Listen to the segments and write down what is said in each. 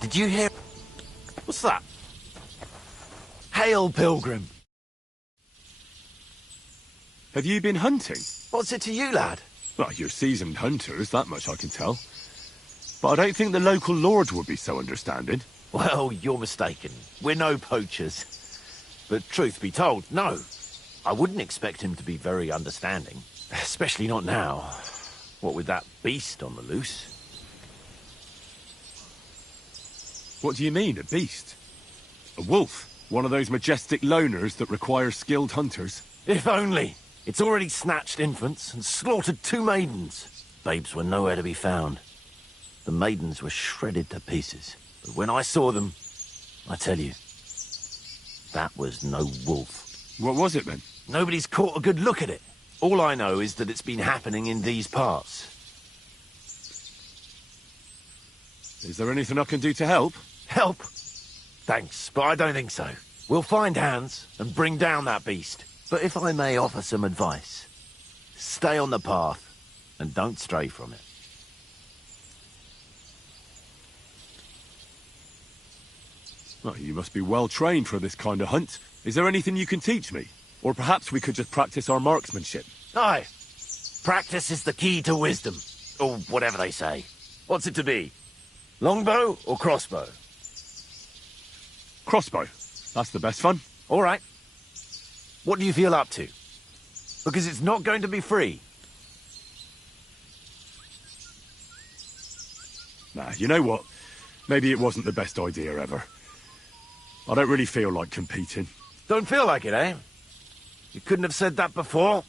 Did you hear? What's that? Hail, Pilgrim. Have you been hunting? What's it to you, lad? Well, you're seasoned hunters, that much I can tell. But I don't think the local lord would be so understanding. Well, you're mistaken. We're no poachers. But truth be told, no. I wouldn't expect him to be very understanding. Especially not now. What with that beast on the loose. What do you mean, a beast? A wolf? One of those majestic loners that require skilled hunters? If only. It's already snatched infants and slaughtered 2 maidens. Babes were nowhere to be found. The maidens were shredded to pieces. But when I saw them, I tell you, that was no wolf. What was it then? Nobody's caught a good look at it. All I know is that it's been happening in these parts. Is there anything I can do to help? Help? Thanks, but I don't think so. We'll find Hans and bring down that beast. But if I may offer some advice, stay on the path and don't stray from it. Oh, you must be well trained for this kind of hunt. Is there anything you can teach me? Or perhaps we could just practice our marksmanship. Aye. Practice is the key to wisdom. Or whatever they say. What's it to be? Longbow or crossbow? Crossbow. That's the best fun. All right. What do you feel up to? Because it's not going to be free. Nah, you know what? Maybe it wasn't the best idea ever. I don't really feel like competing. Don't feel like it, eh? You couldn't have said that before.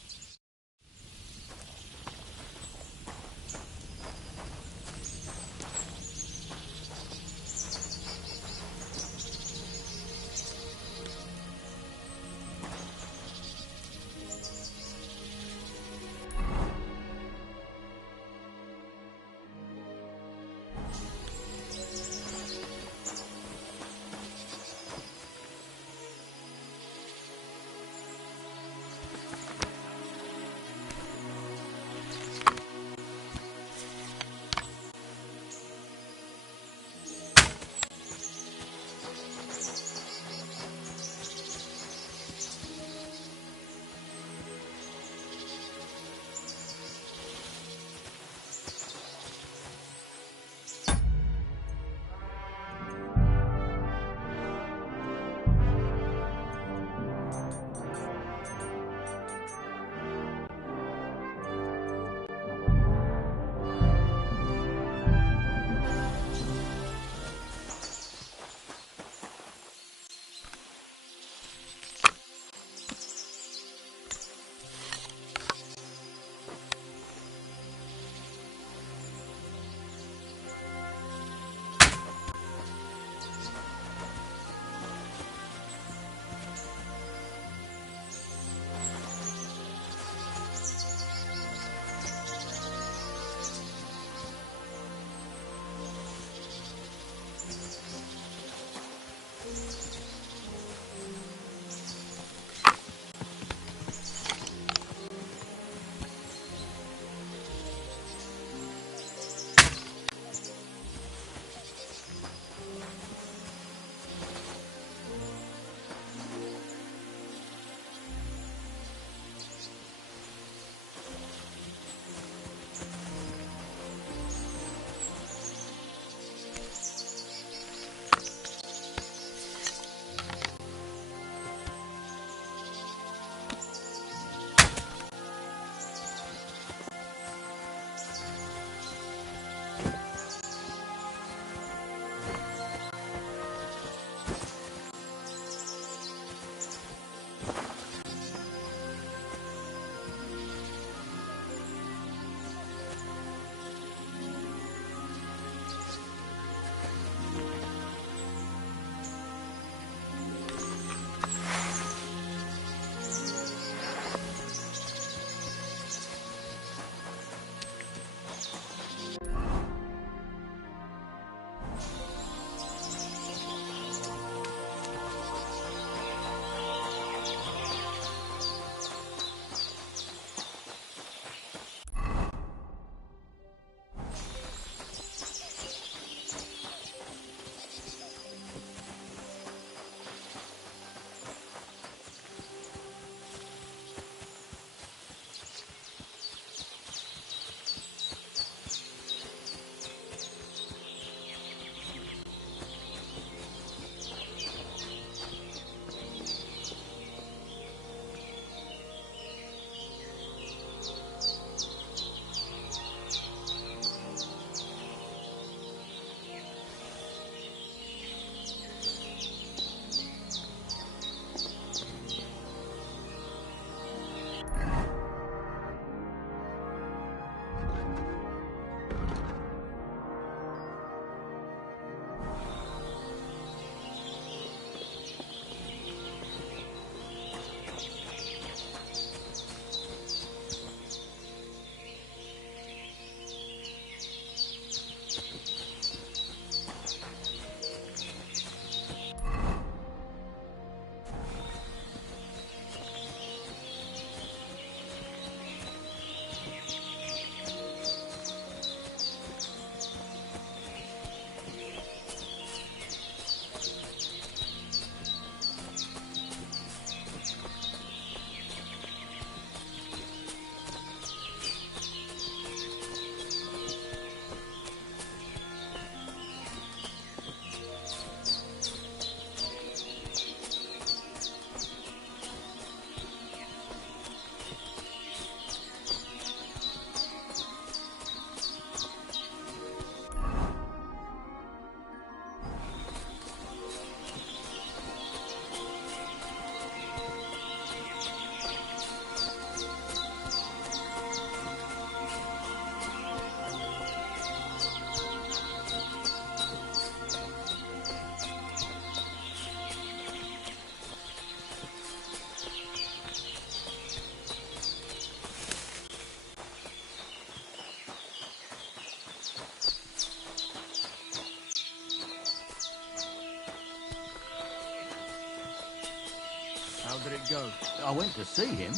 go? I went to see him,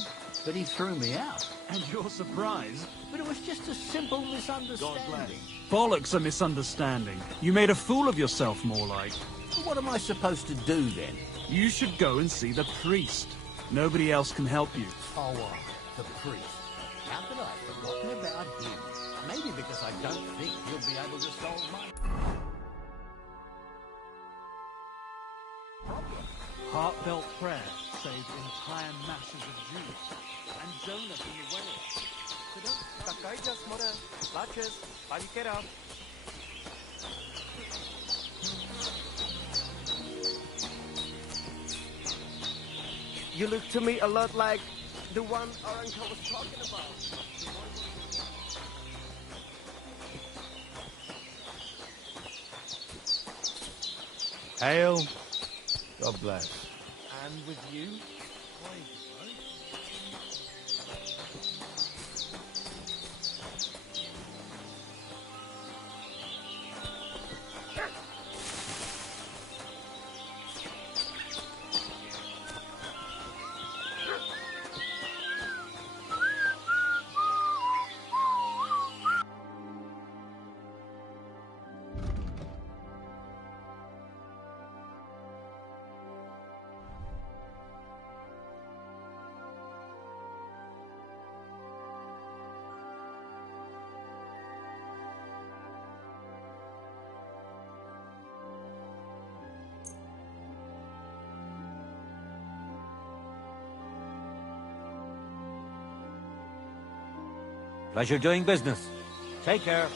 but he threw me out. And you're surprised? But it was just a simple misunderstanding. Bollocks, a misunderstanding. You made a fool of yourself, more like. What am I supposed to do then? You should go and see the priest. Nobody else can help you. Oh, the priest. How could I have forgotten about him? Maybe because I don't think he'll be able to solve my problem. Heartfelt prayer saved entire masses of Jews. And Jonah from the whale. So don't... You look to me a lot like the one our uncle was talking about. Hail. God bless. And with you? Pleasure doing business. Take care.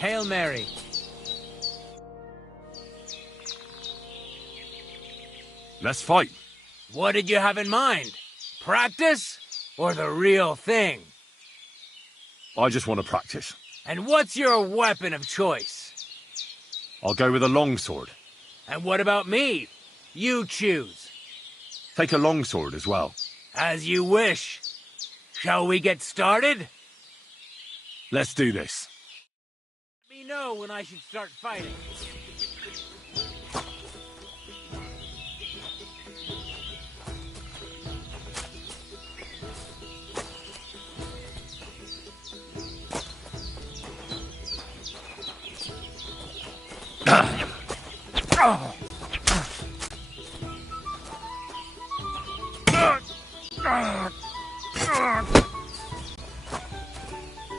Hail Mary. Let's fight. What did you have in mind? Practice? Or the real thing? I just want to practice. And what's your weapon of choice? I'll go with a longsword. And what about me? You choose. Take a longsword as well. As you wish. Shall we get started? Let's do this. Let me know when I should start fighting.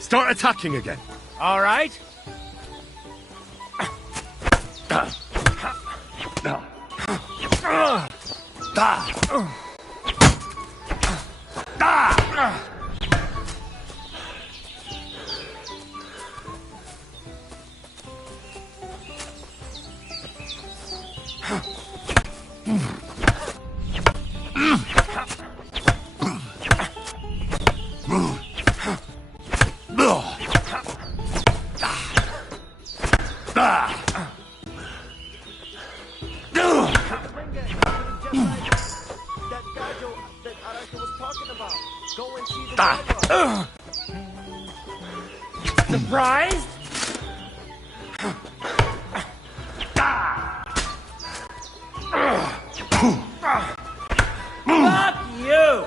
Start attacking again. All right. That guy that Araka was talking about. Go and see the driver. Surprised? Fuck you!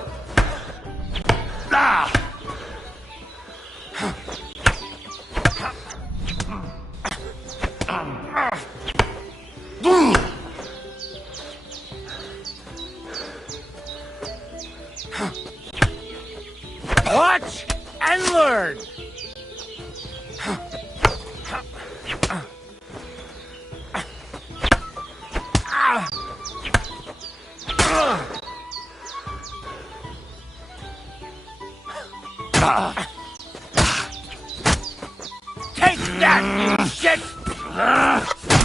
Watch and learn! Take that, you shit!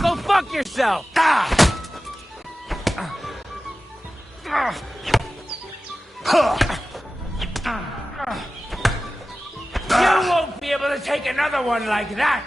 Go fuck yourself! You won't be able to take another one like that!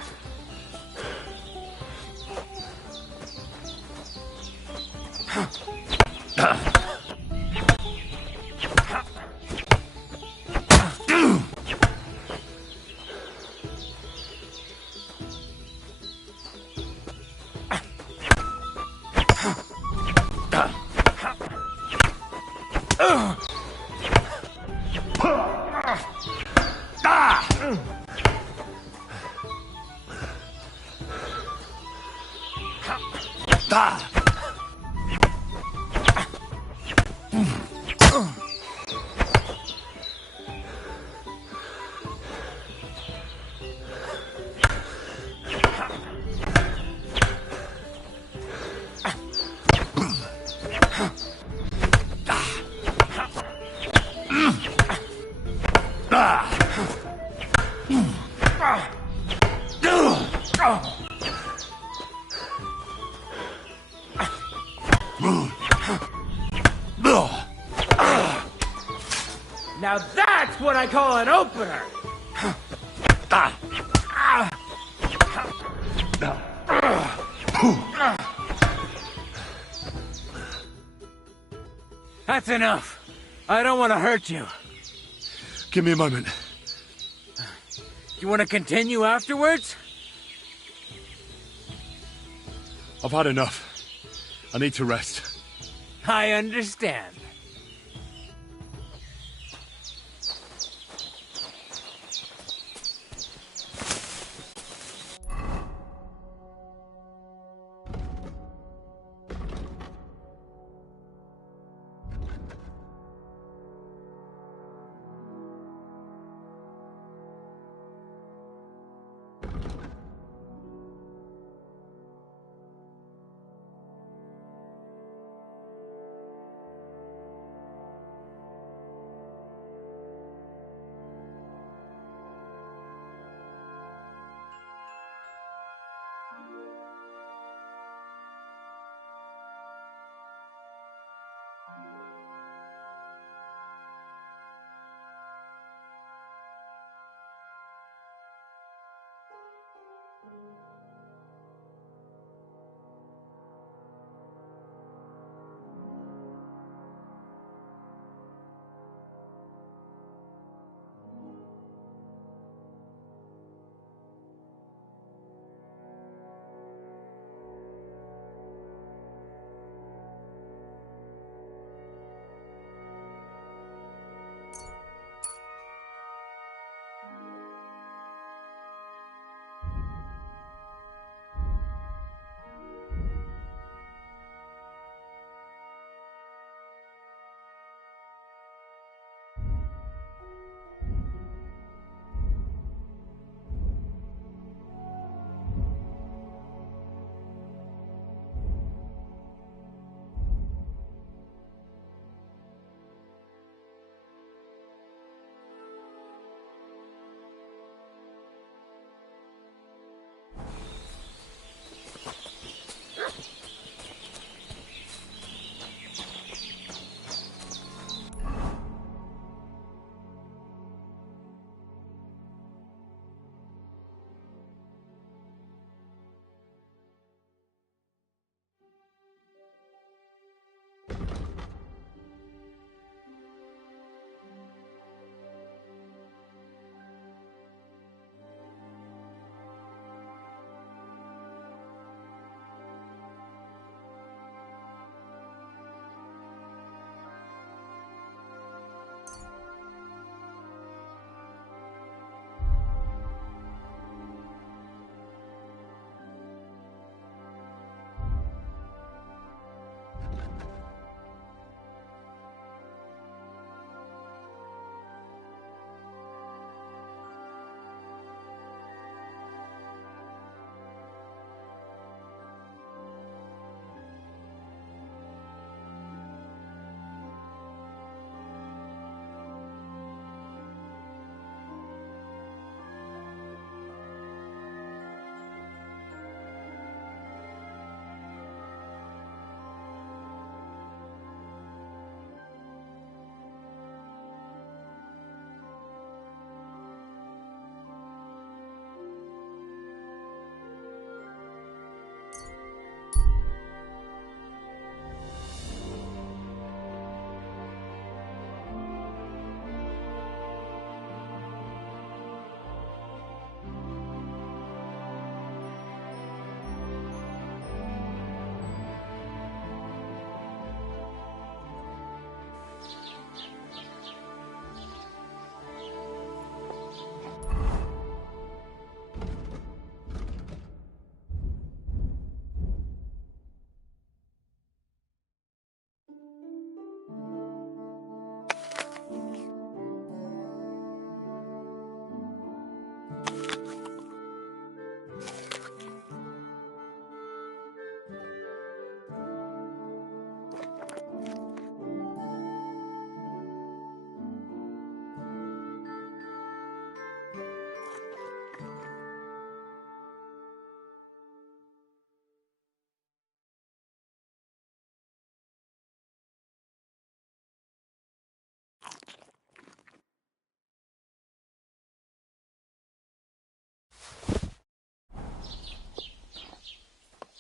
Now that's what I call an opener! That's enough. I don't want to hurt you. Give me a moment. You want to continue afterwards? I've had enough. I need to rest. I understand.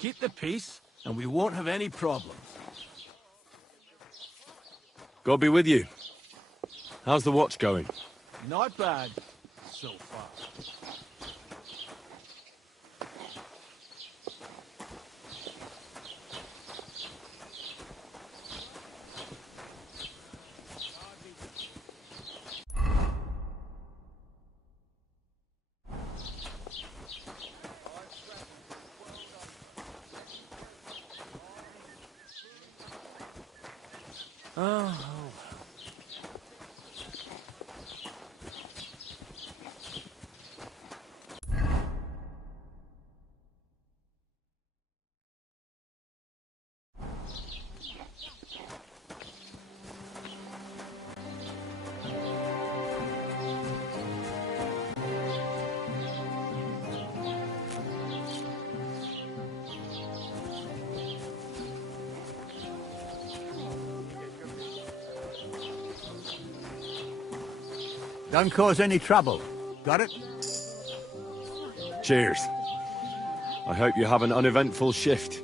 Keep the peace, and we won't have any problems. God be with you. How's the watch going? Not bad so far. Don't cause any trouble. Got it? Cheers. I hope you have an uneventful shift.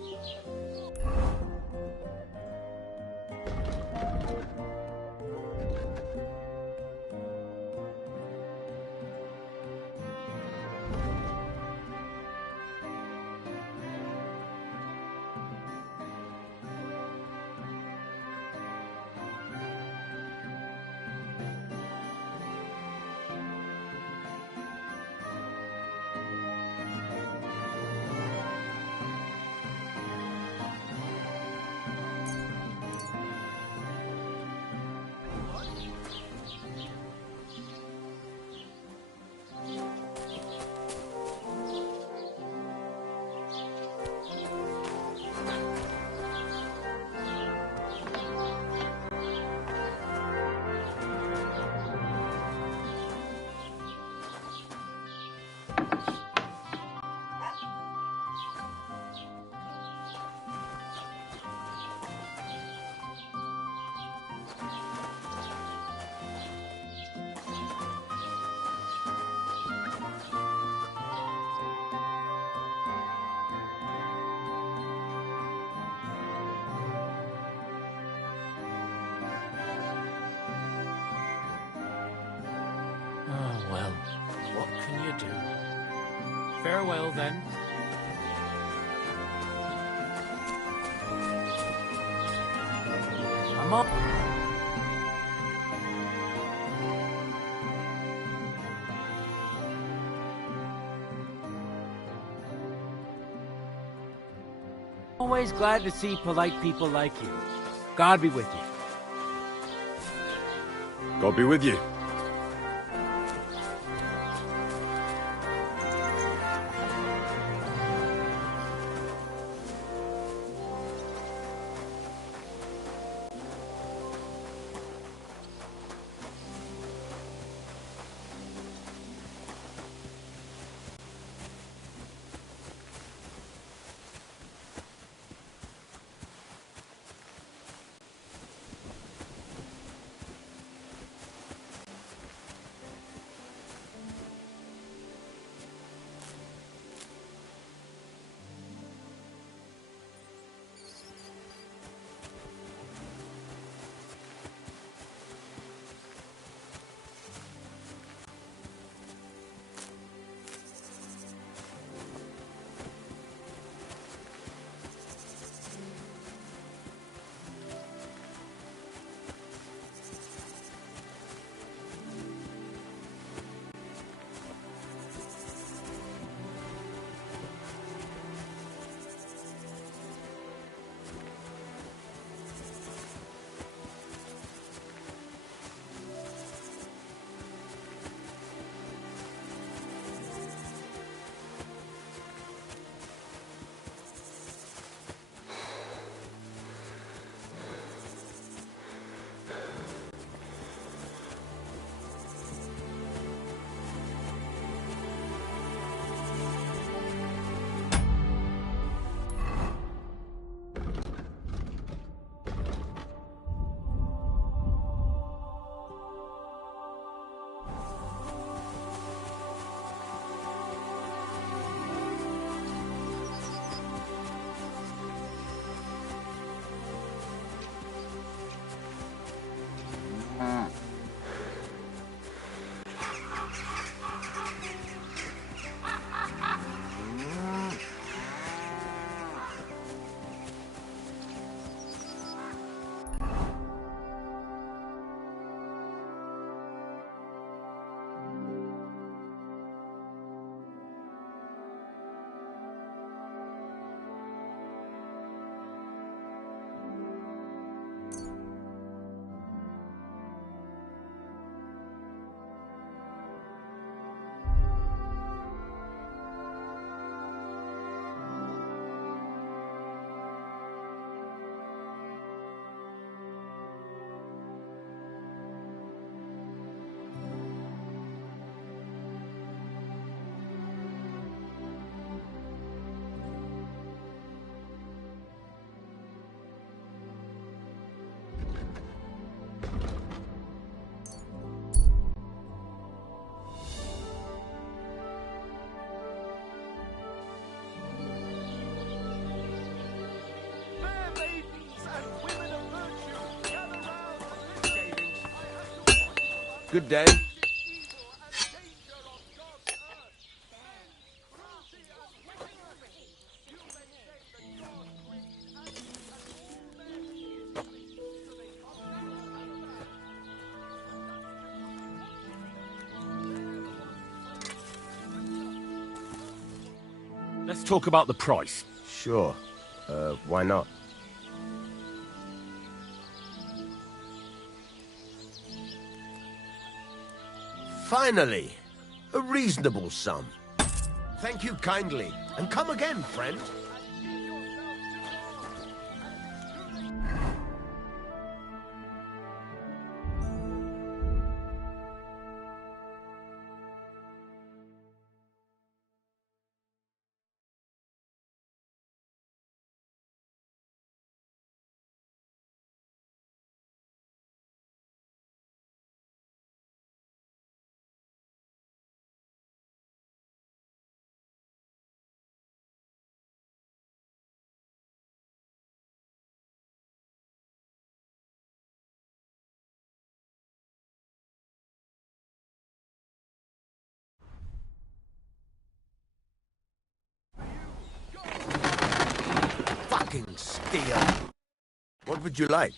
Oh, well, what can you do? Farewell, then. I'm on. Always glad to see polite people like you. God be with you. God be with you. Good day. Let's talk about the price. Sure. Why not? Finally! A reasonable sum. Thank you kindly, and come again, friend. Fucking steal! What would you like?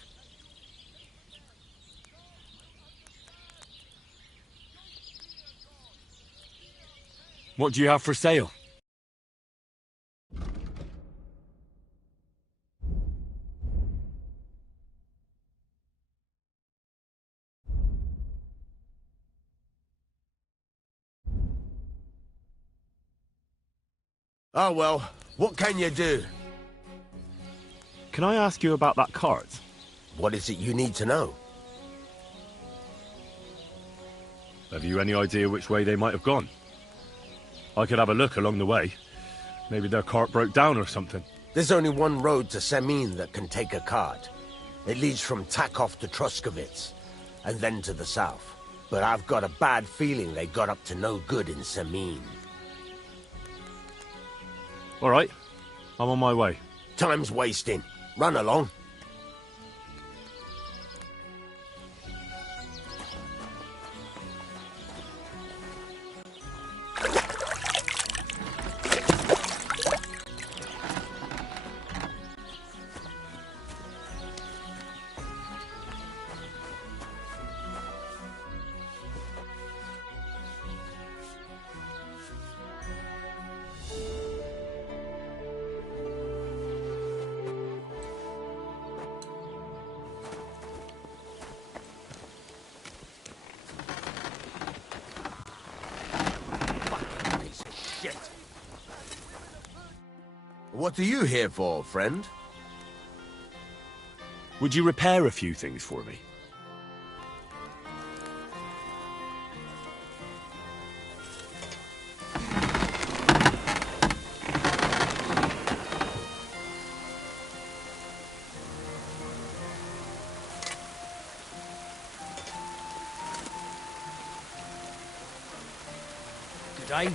What do you have for sale? Oh well, what can you do? Can I ask you about that cart? What is it you need to know? Have you any idea which way they might have gone? I could have a look along the way. Maybe their cart broke down or something. There's only one road to Semin that can take a cart. It leads from Takov to Troskovitz, and then to the south. But I've got a bad feeling they got up to no good in Semin. All right, I'm on my way. Time's wasting. Run along. Piece of shit. What are you here for, friend? Would you repair a few things for me? Good day.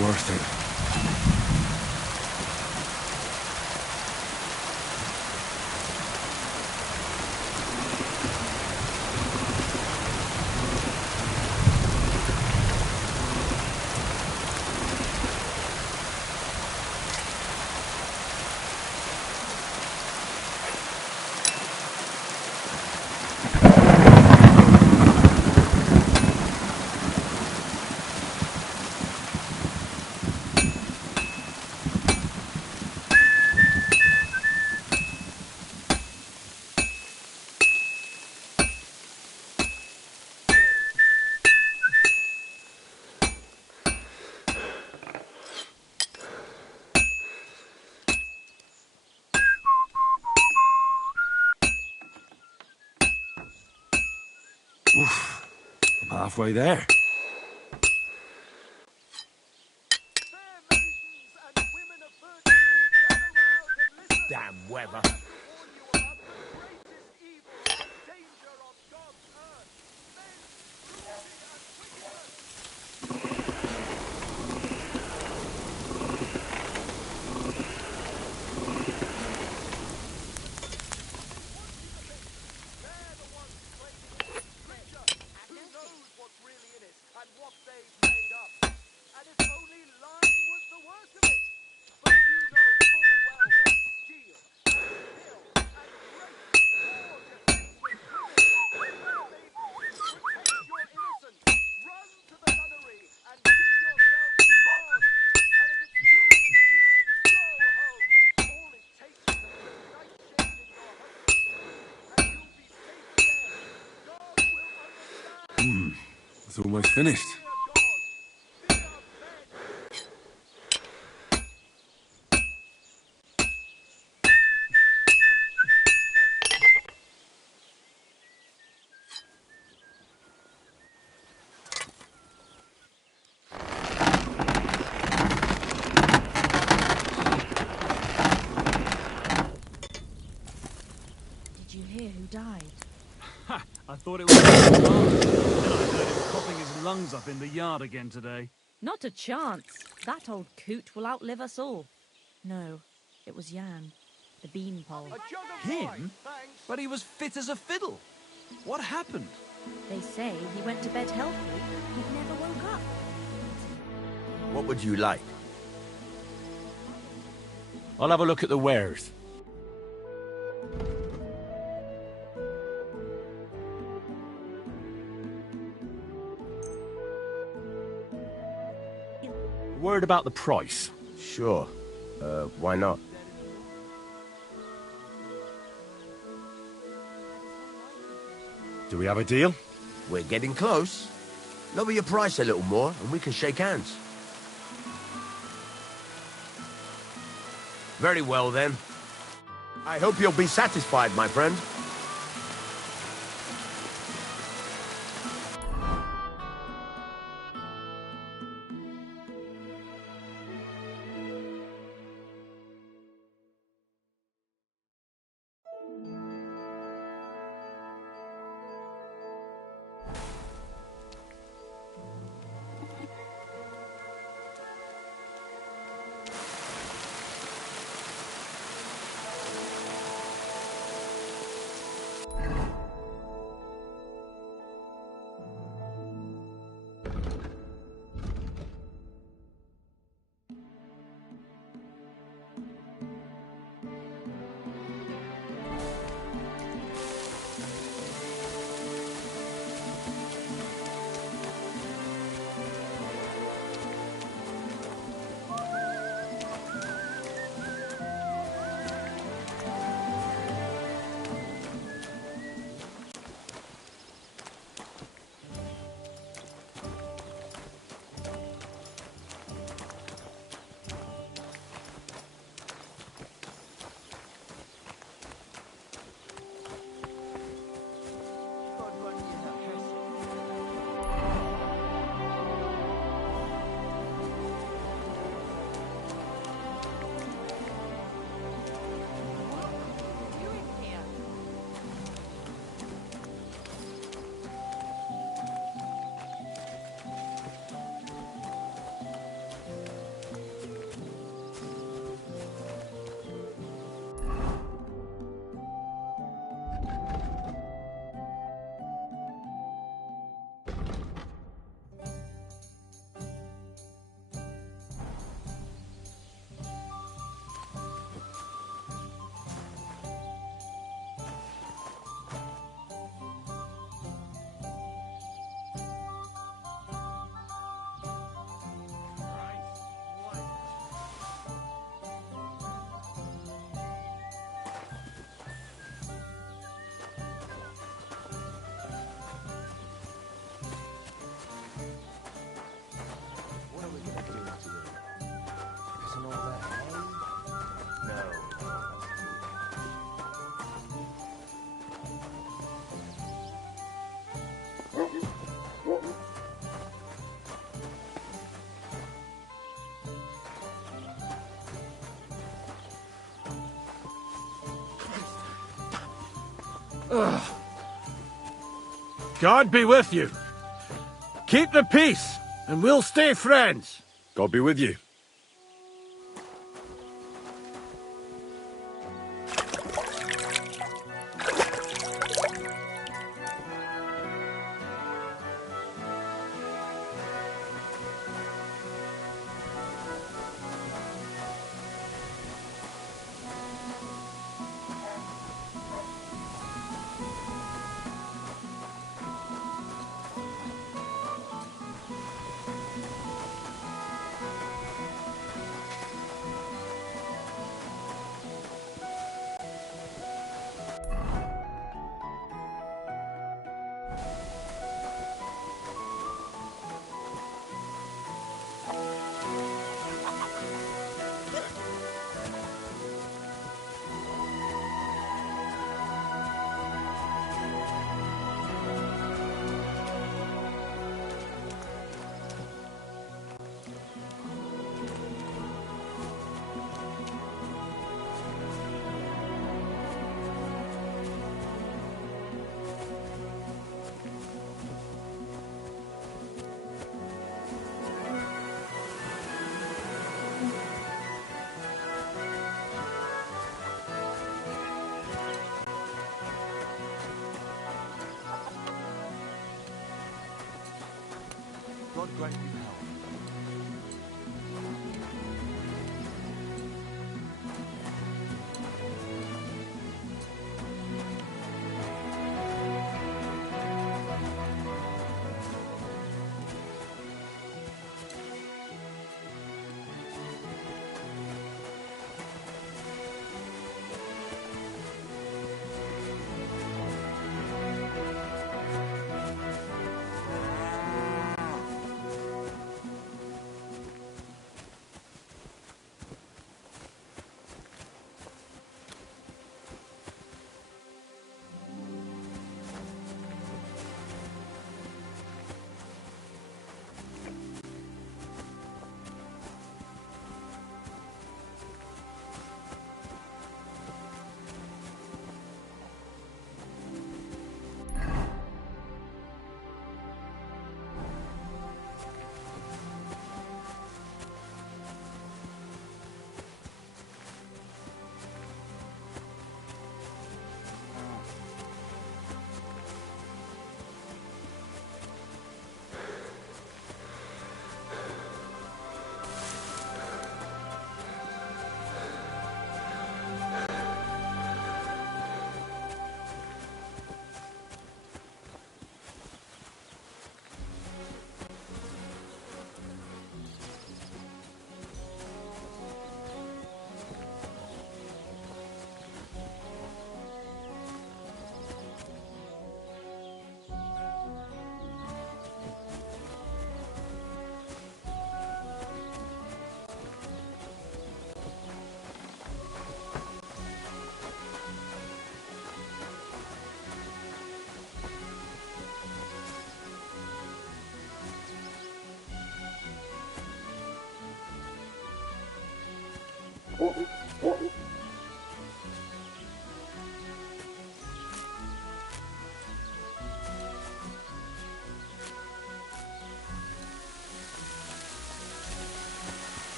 worth it. Oof. I'm halfway there. Damn weather. It's almost finished. Did you hear who died? Ha! I thought it was Then I heard him coughing his lungs up in the yard again today. Not a chance. That old coot will outlive us all. No, it was Jan, the beanpole. Him? But he was fit as a fiddle. What happened? They say he went to bed healthy, but never woke up. What would you like? I'll have a look at the wares. Word about the price. Sure. Why not? Do we have a deal? We're getting close. Lower your price a little more and we can shake hands. Very well then. I hope you'll be satisfied, my friend. God be with you. Keep the peace, and we'll stay friends. God be with you. God grant you health.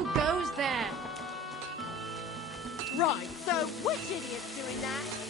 Who goes there? Right, so which idiot's doing that?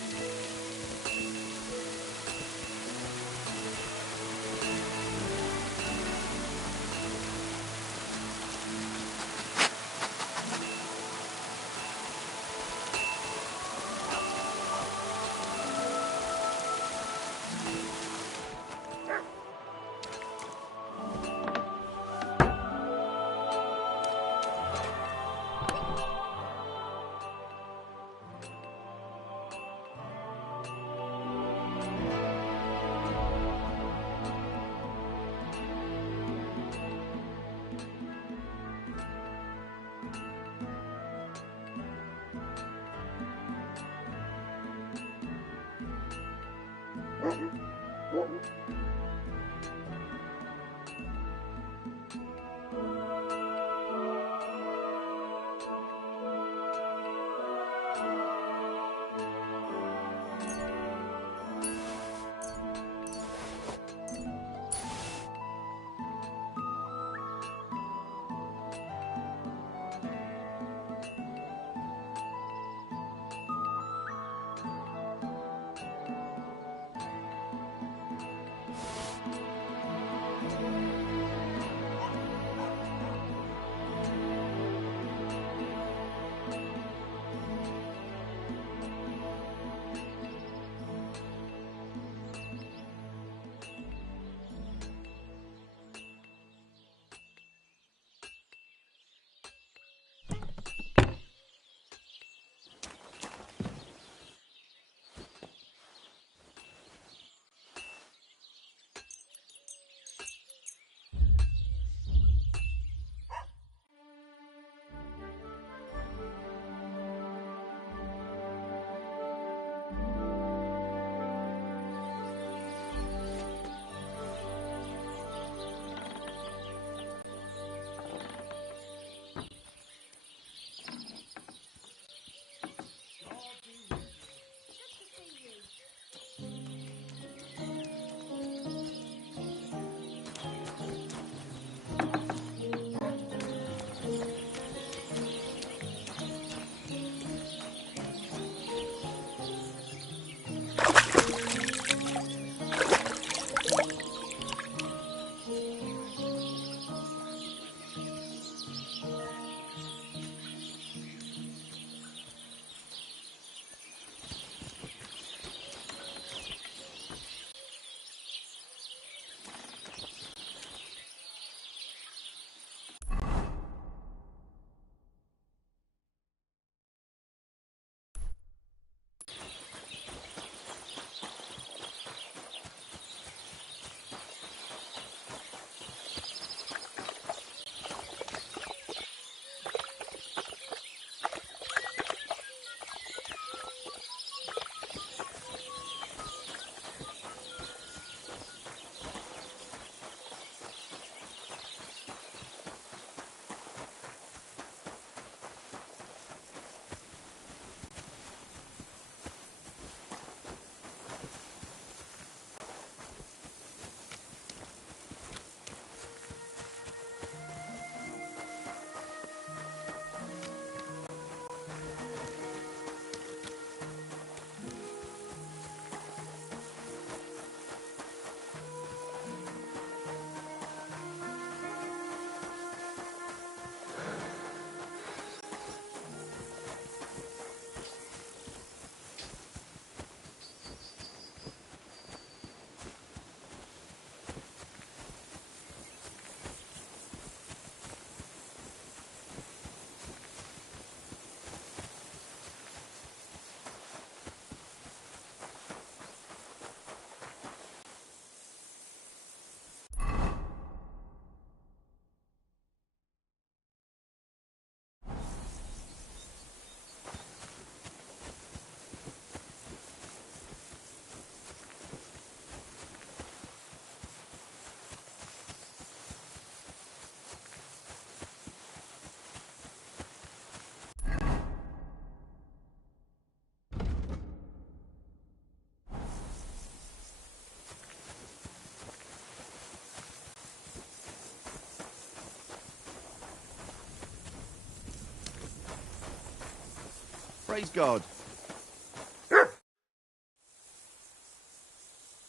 Praise God.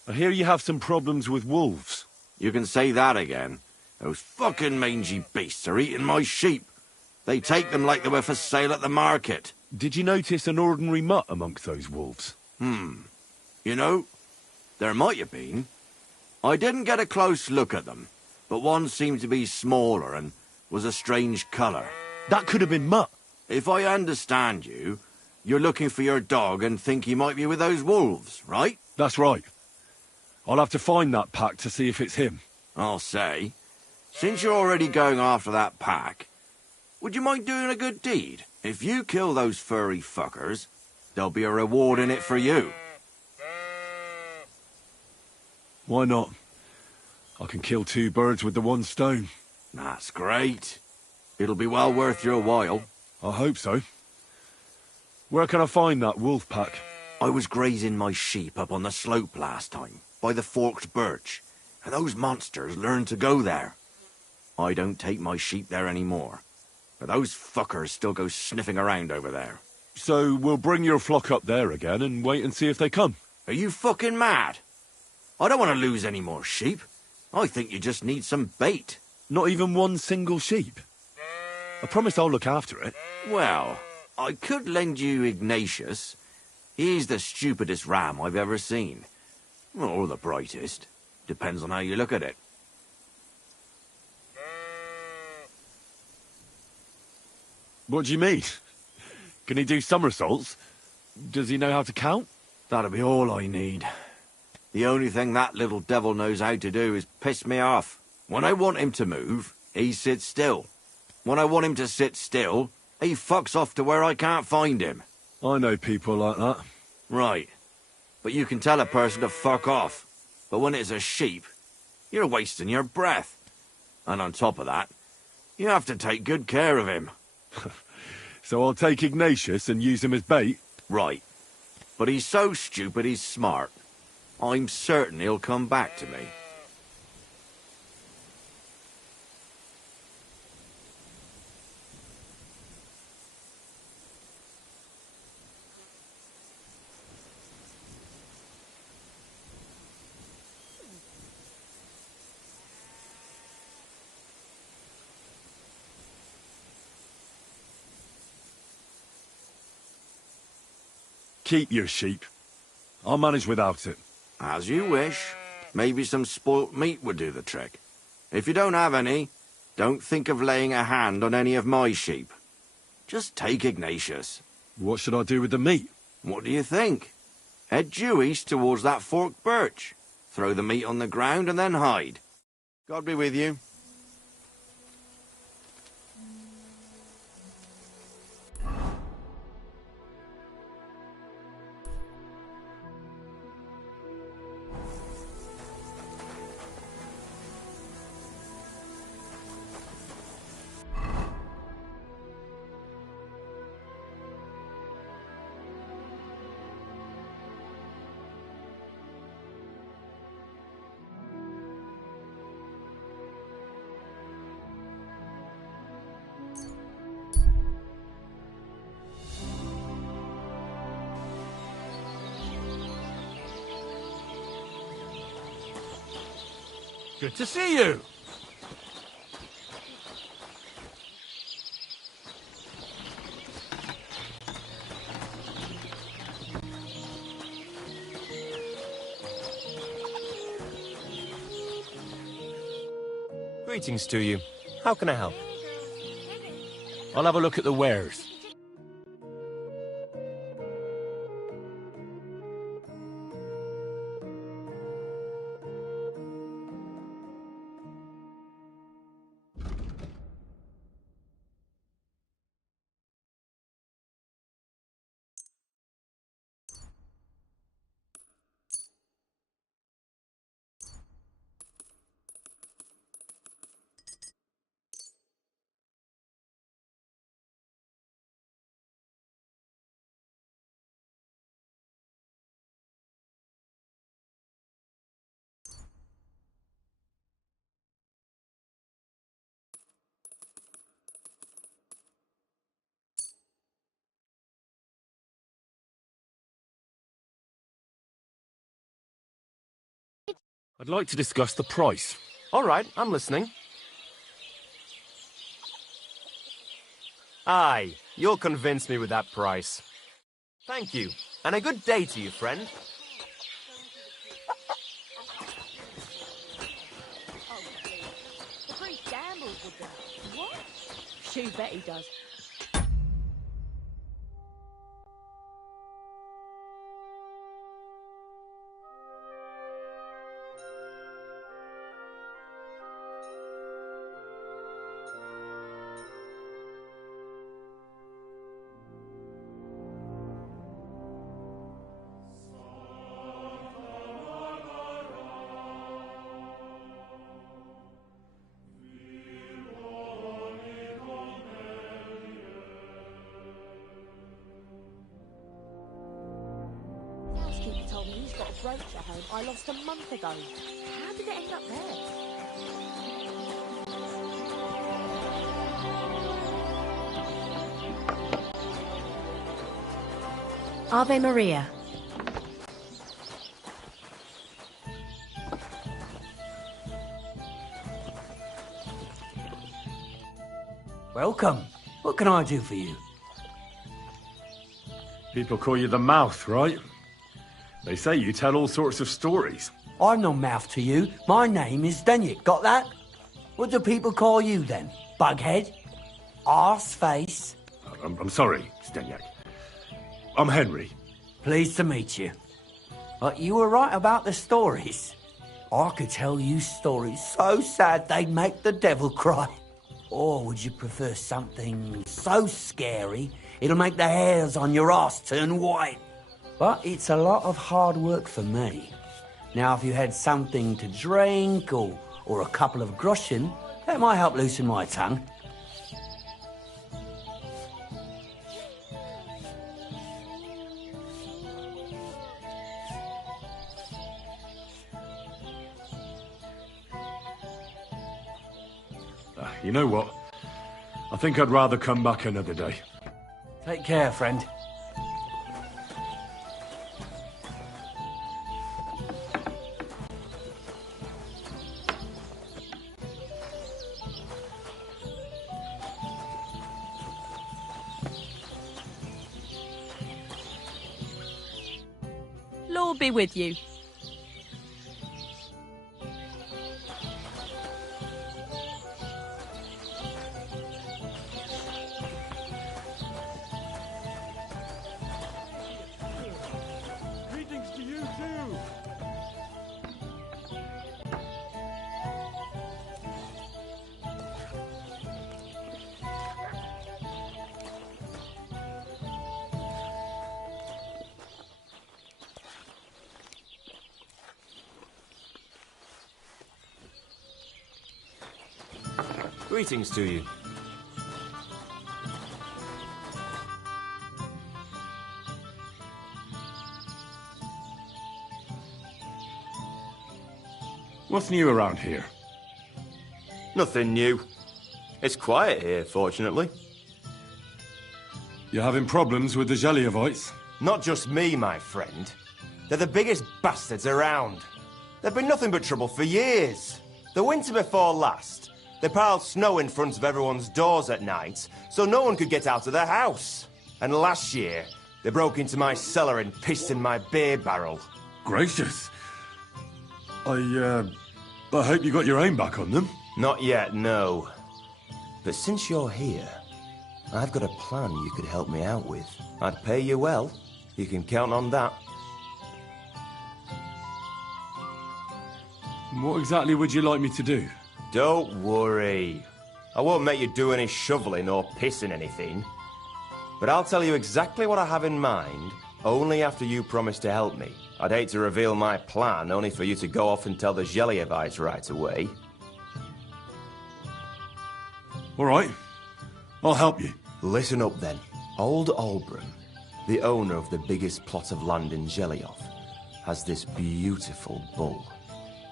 I hear you have some problems with wolves. You can say that again. Those fucking mangy beasts are eating my sheep. They take them like they were for sale at the market. Did you notice an ordinary mutt amongst those wolves? You know, there might have been. I didn't get a close look at them, but one seemed to be smaller and was a strange colour. That could have been Mutt. If I understand you, you're looking for your dog and think he might be with those wolves, right? That's right. I'll have to find that pack to see if it's him. I'll say, since you're already going after that pack, would you mind doing a good deed? If you kill those furry fuckers, there'll be a reward in it for you. Why not? I can kill 2 birds with the 1 stone. That's great. It'll be well worth your while. I hope so. Where can I find that wolf pack? I was grazing my sheep up on the slope last time, by the forked birch, and those monsters learned to go there. I don't take my sheep there anymore, but those fuckers still go sniffing around over there. So we'll bring your flock up there again and wait and see if they come. Are you fucking mad? I don't want to lose any more sheep. I think you just need some bait. Not even 1 single sheep? I promise I'll look after it. Well, I could lend you Ignatius. He's the stupidest ram I've ever seen. Or the brightest. Depends on how you look at it. What do you mean? Can he do somersaults? Does he know how to count? That'll be all I need. The only thing that little devil knows how to do is piss me off. When I want him to move, he sits still. When I want him to sit still, he fucks off to where I can't find him. I know people like that. Right. But you can tell a person to fuck off. But when it's a sheep, you're wasting your breath. And on top of that, you have to take good care of him. So I'll take Ignatius and use him as bait? Right. But he's so stupid he's smart. I'm certain he'll come back to me. Keep your sheep. I'll manage without it. As you wish. Maybe some spoilt meat would do the trick. If you don't have any, don't think of laying a hand on any of my sheep. Just take Ignatius. What should I do with the meat? What do you think? Head due east towards that forked birch. Throw the meat on the ground and then hide. God be with you. Good to see you. Greetings to you. How can I help? I'll have a look at the wares. I'd like to discuss the price. All right, I'm listening. Aye, you'll convince me with that price. Thank you, and a good day to you, friend. Oh, please. The priest gambles with them. What? She bet he does. Housekeeper told me he's got a brooch at home I lost a month ago. How did it end up there? Ave Maria. Welcome. What can I do for you? People call you the Mouth, right? They say you tell all sorts of stories. I'm no mouth to you. My name is Dunyek. Got that? What do people call you then? Bughead? Arse face? I'm sorry, Stenyak. I'm Henry. Pleased to meet you. But you were right about the stories. I could tell you stories so sad they'd make the devil cry. Or would you prefer something so scary it'll make the hairs on your ass turn white? But it's a lot of hard work for me. Now, if you had something to drink or a couple of groschen, that might help loosen my tongue. You know what? I think I'd rather come back another day. Take care, friend. Lord be with you. Greetings to you too. Greetings to you. What's new around here? Nothing new. It's quiet here, fortunately. You're having problems with the Zheliovites? Not just me, my friend. They're the biggest bastards around. They've been nothing but trouble for years. The winter before last, they piled snow in front of everyone's doors at night, so no one could get out of their house. And last year, they broke into my cellar and pissed in my beer barrel. Gracious. I hope you got your aim back on them. Not yet, no. But since you're here, I've got a plan you could help me out with. I'd pay you well. You can count on that. What exactly would you like me to do? Don't worry. I won't make you do any shoveling or pissing anything. But I'll tell you exactly what I have in mind, only after you promise to help me. I'd hate to reveal my plan, only for you to go off and tell the Zheliovites right away. All right. I'll help you. Listen up then. Old Olbram, the owner of the biggest plot of land in Zheliov, has this beautiful bull.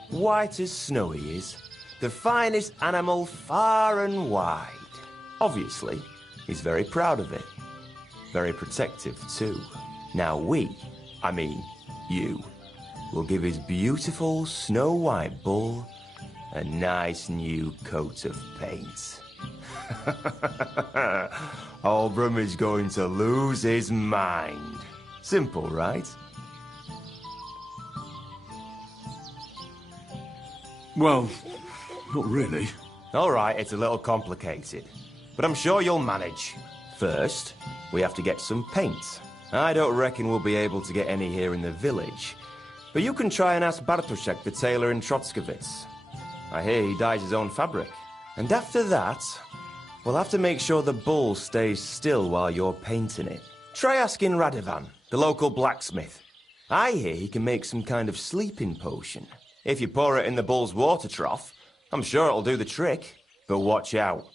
White as snow he is. The finest animal far and wide. Obviously, he's very proud of it. Very protective, too. Now you, will give his beautiful snow-white bull a nice new coat of paint. Albram is going to lose his mind. Simple, right? Well, not really. All right, it's a little complicated, but I'm sure you'll manage. First, we have to get some paint. I don't reckon we'll be able to get any here in the village, but you can try and ask Bartoszek, the tailor in Trotskovitz. I hear he dyes his own fabric. And after that, we'll have to make sure the bull stays still while you're painting it. Try asking Radovan, the local blacksmith. I hear he can make some kind of sleeping potion. If you pour it in the bull's water trough, I'm sure it'll do the trick. But watch out.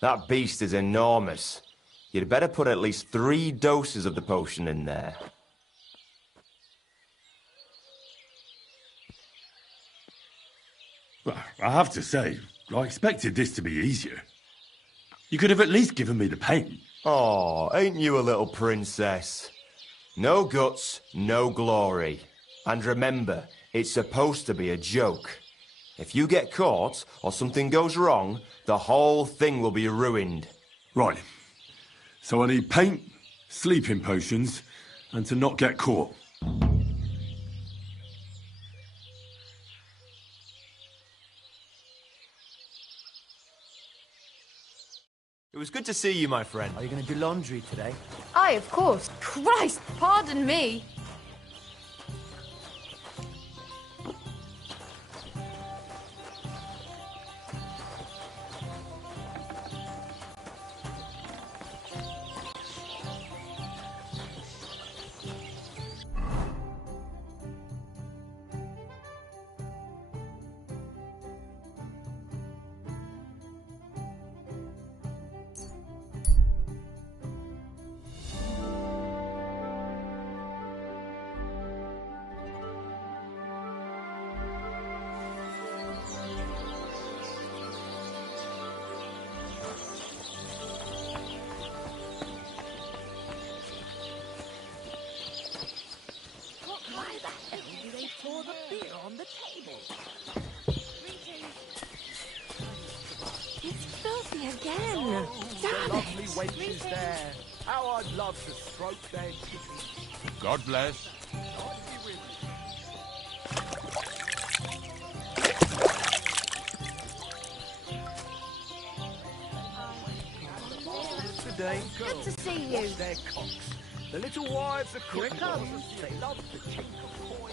That beast is enormous. You'd better put at least 3 doses of the potion in there. Well, I have to say, I expected this to be easier. You could have at least given me the paint. Oh, ain't you a little princess? No guts, no glory. And remember, it's supposed to be a joke. If you get caught or something goes wrong, the whole thing will be ruined. Right. So I need paint, sleeping potions, and to not get caught. It was good to see you, my friend. Are you going to do laundry today? Aye, of course. Christ, pardon me. Again. Damn it. Wenches there. How I'd love to stroke their chickens. God bless. Today, Good to see you. their cocks. The little wives are quick. They love the chink of coin.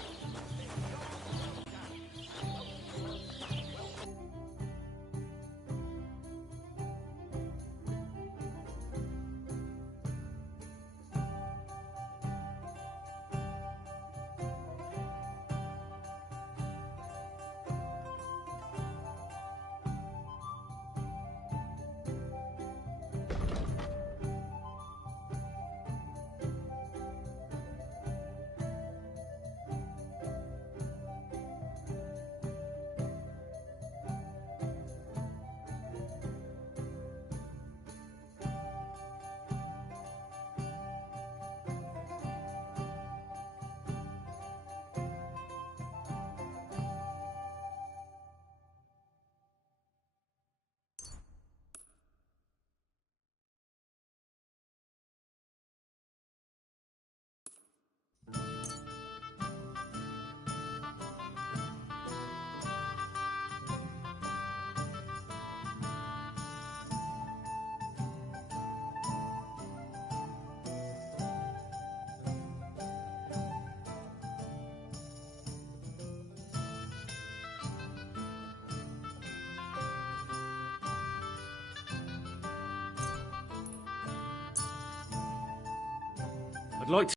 I'd like to...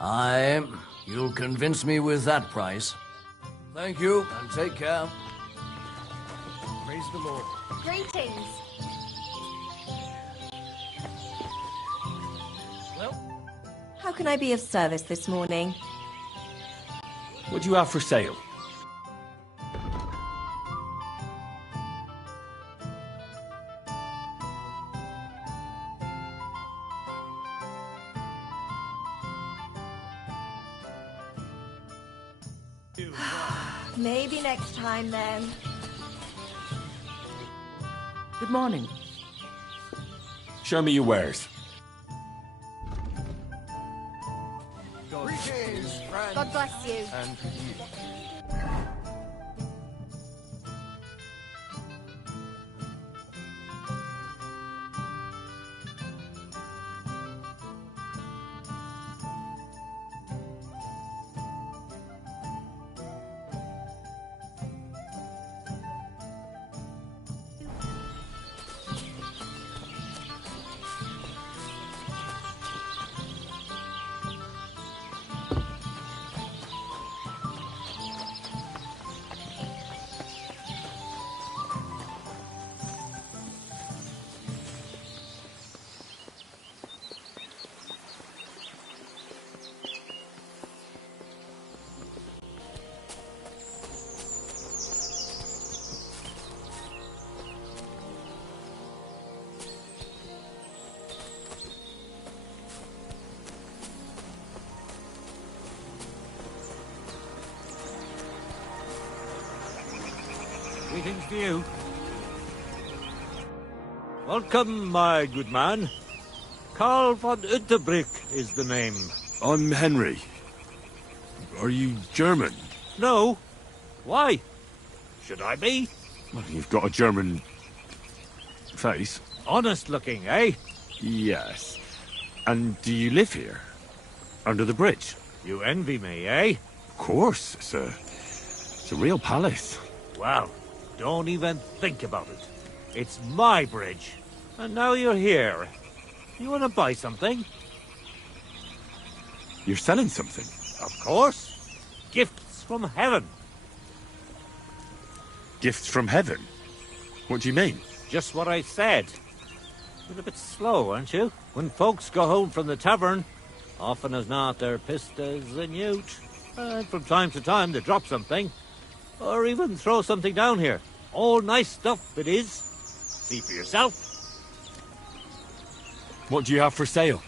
Aye, you'll convince me with that price. Thank you, and take care. Praise the Lord. Greetings. Well, How can I be of service this morning? What do you have for sale? Maybe next time then. Good morning. Show me your wares. Greetings, friends. God bless you. And you. Greetings to you. Welcome, my good man. Karl von Unterbrick is the name. I'm Henry. Are you German? No. Why? Should I be? Well, you've got a German face. Honest looking, eh? Yes. And do you live here? Under the bridge? You envy me, eh? Of course, sir. It's a real palace. Well, don't even think about it. It's my bridge. And now you're here. You want to buy something? You're selling something? Of course. Gifts from heaven. Gifts from heaven? What do you mean? Just what I said. You're a bit slow, aren't you? When folks go home from the tavern, often as not they're pissed as a newt. And from time to time they drop something. Or even throw something down here. All nice stuff it is. See for yourself. What do you have for sale?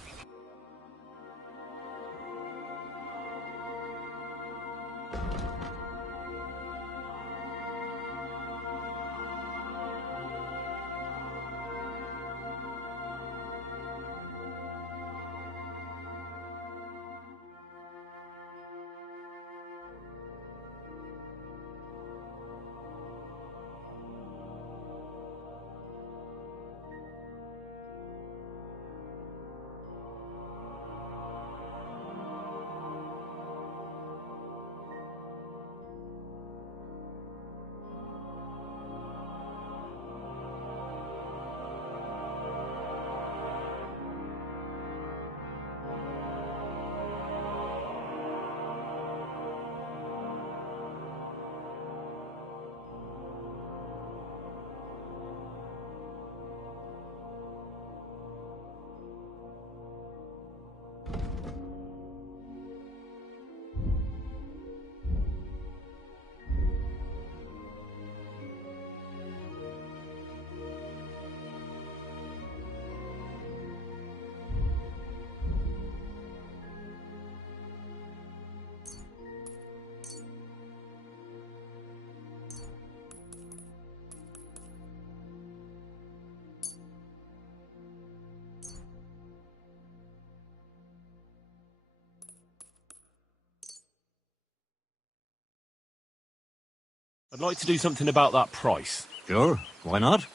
I'd like to do something about that price. Sure, why not?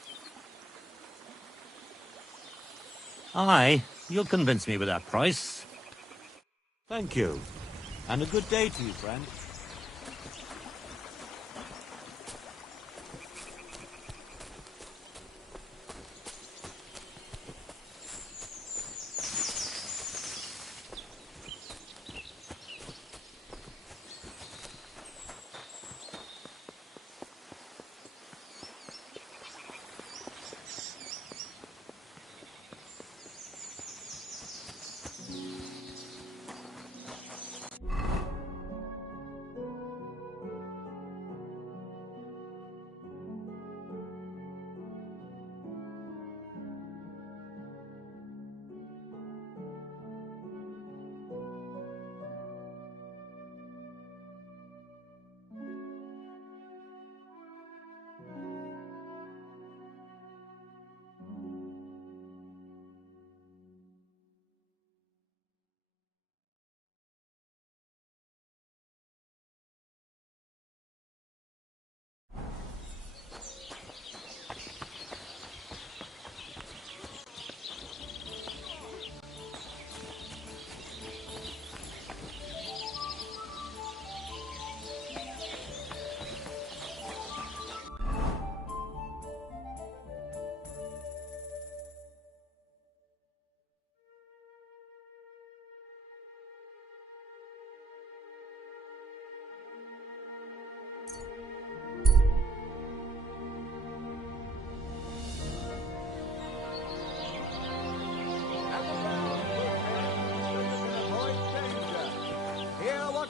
Aye, you'll convince me with that price. Thank you. And a good day to you, friend.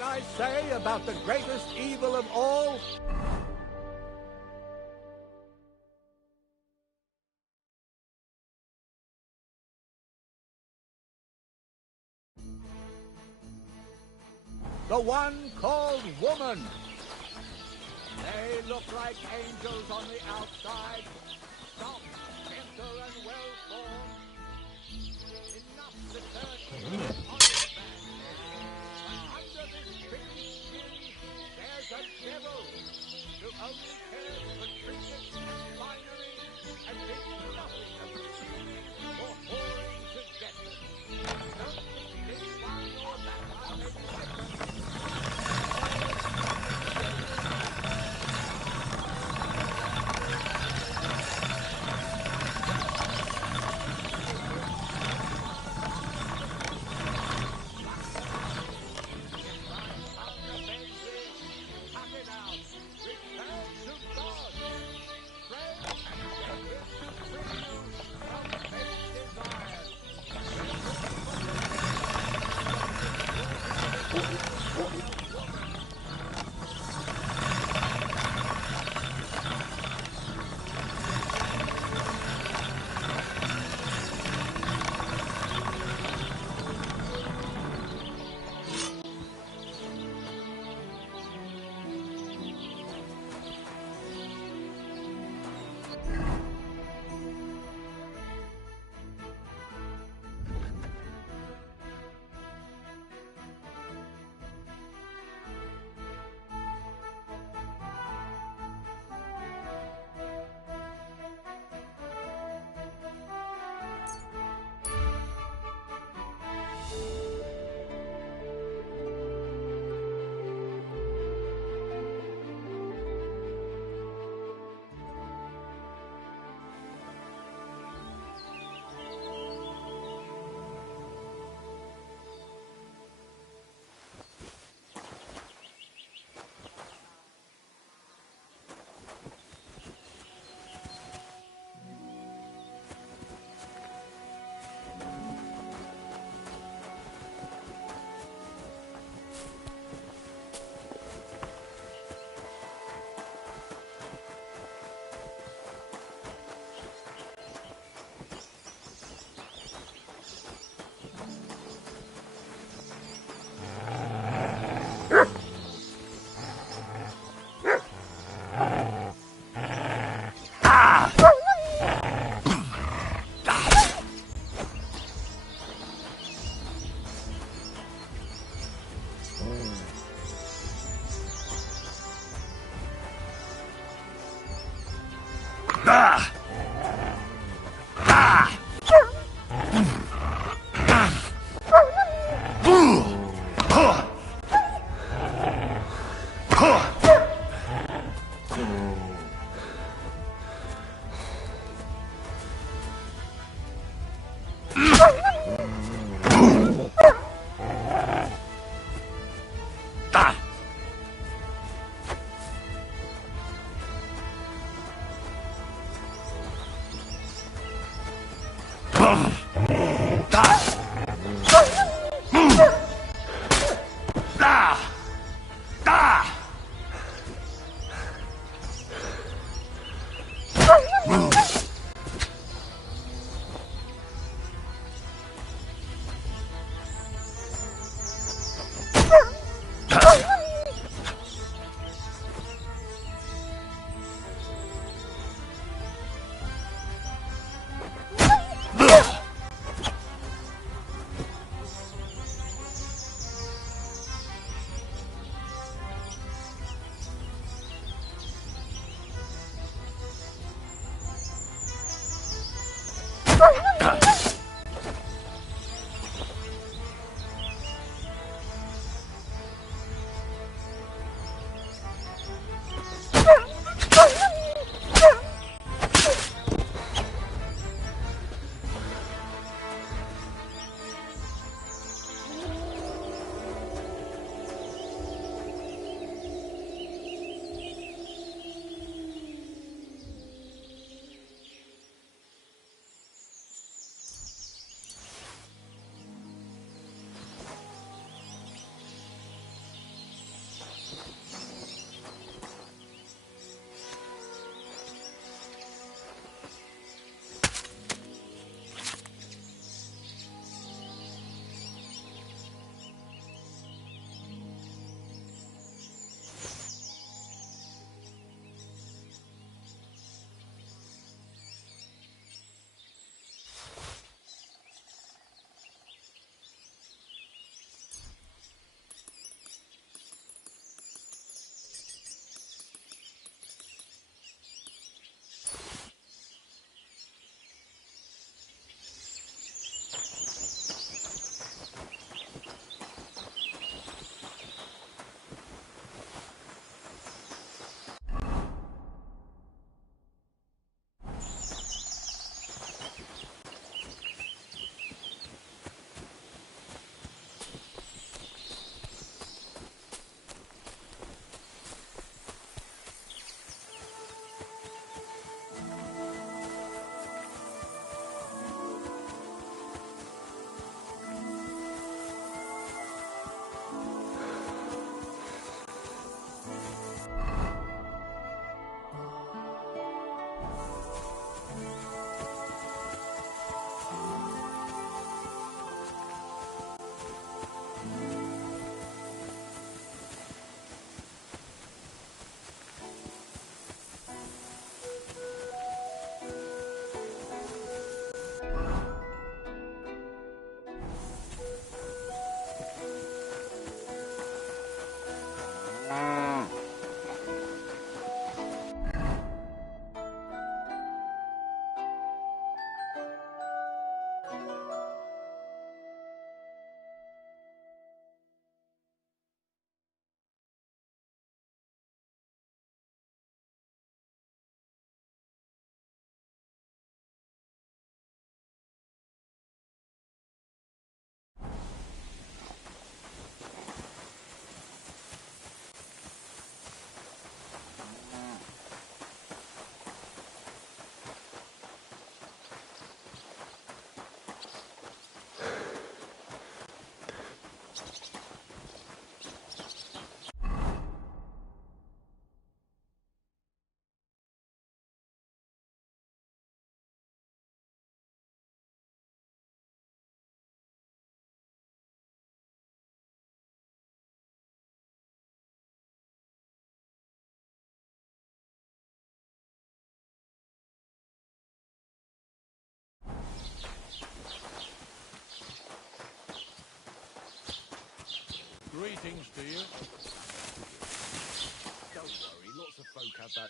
I say about the greatest evil of all? The one called woman. They look like angels on the outside, soft, gentle, and well-formed. Enough to turn even an honest man. But under this pretty skin, there's a devil who only cares for trinkets and finery and thinks nothing of stealing or whoring to get them. Don't think this one or that one may be different.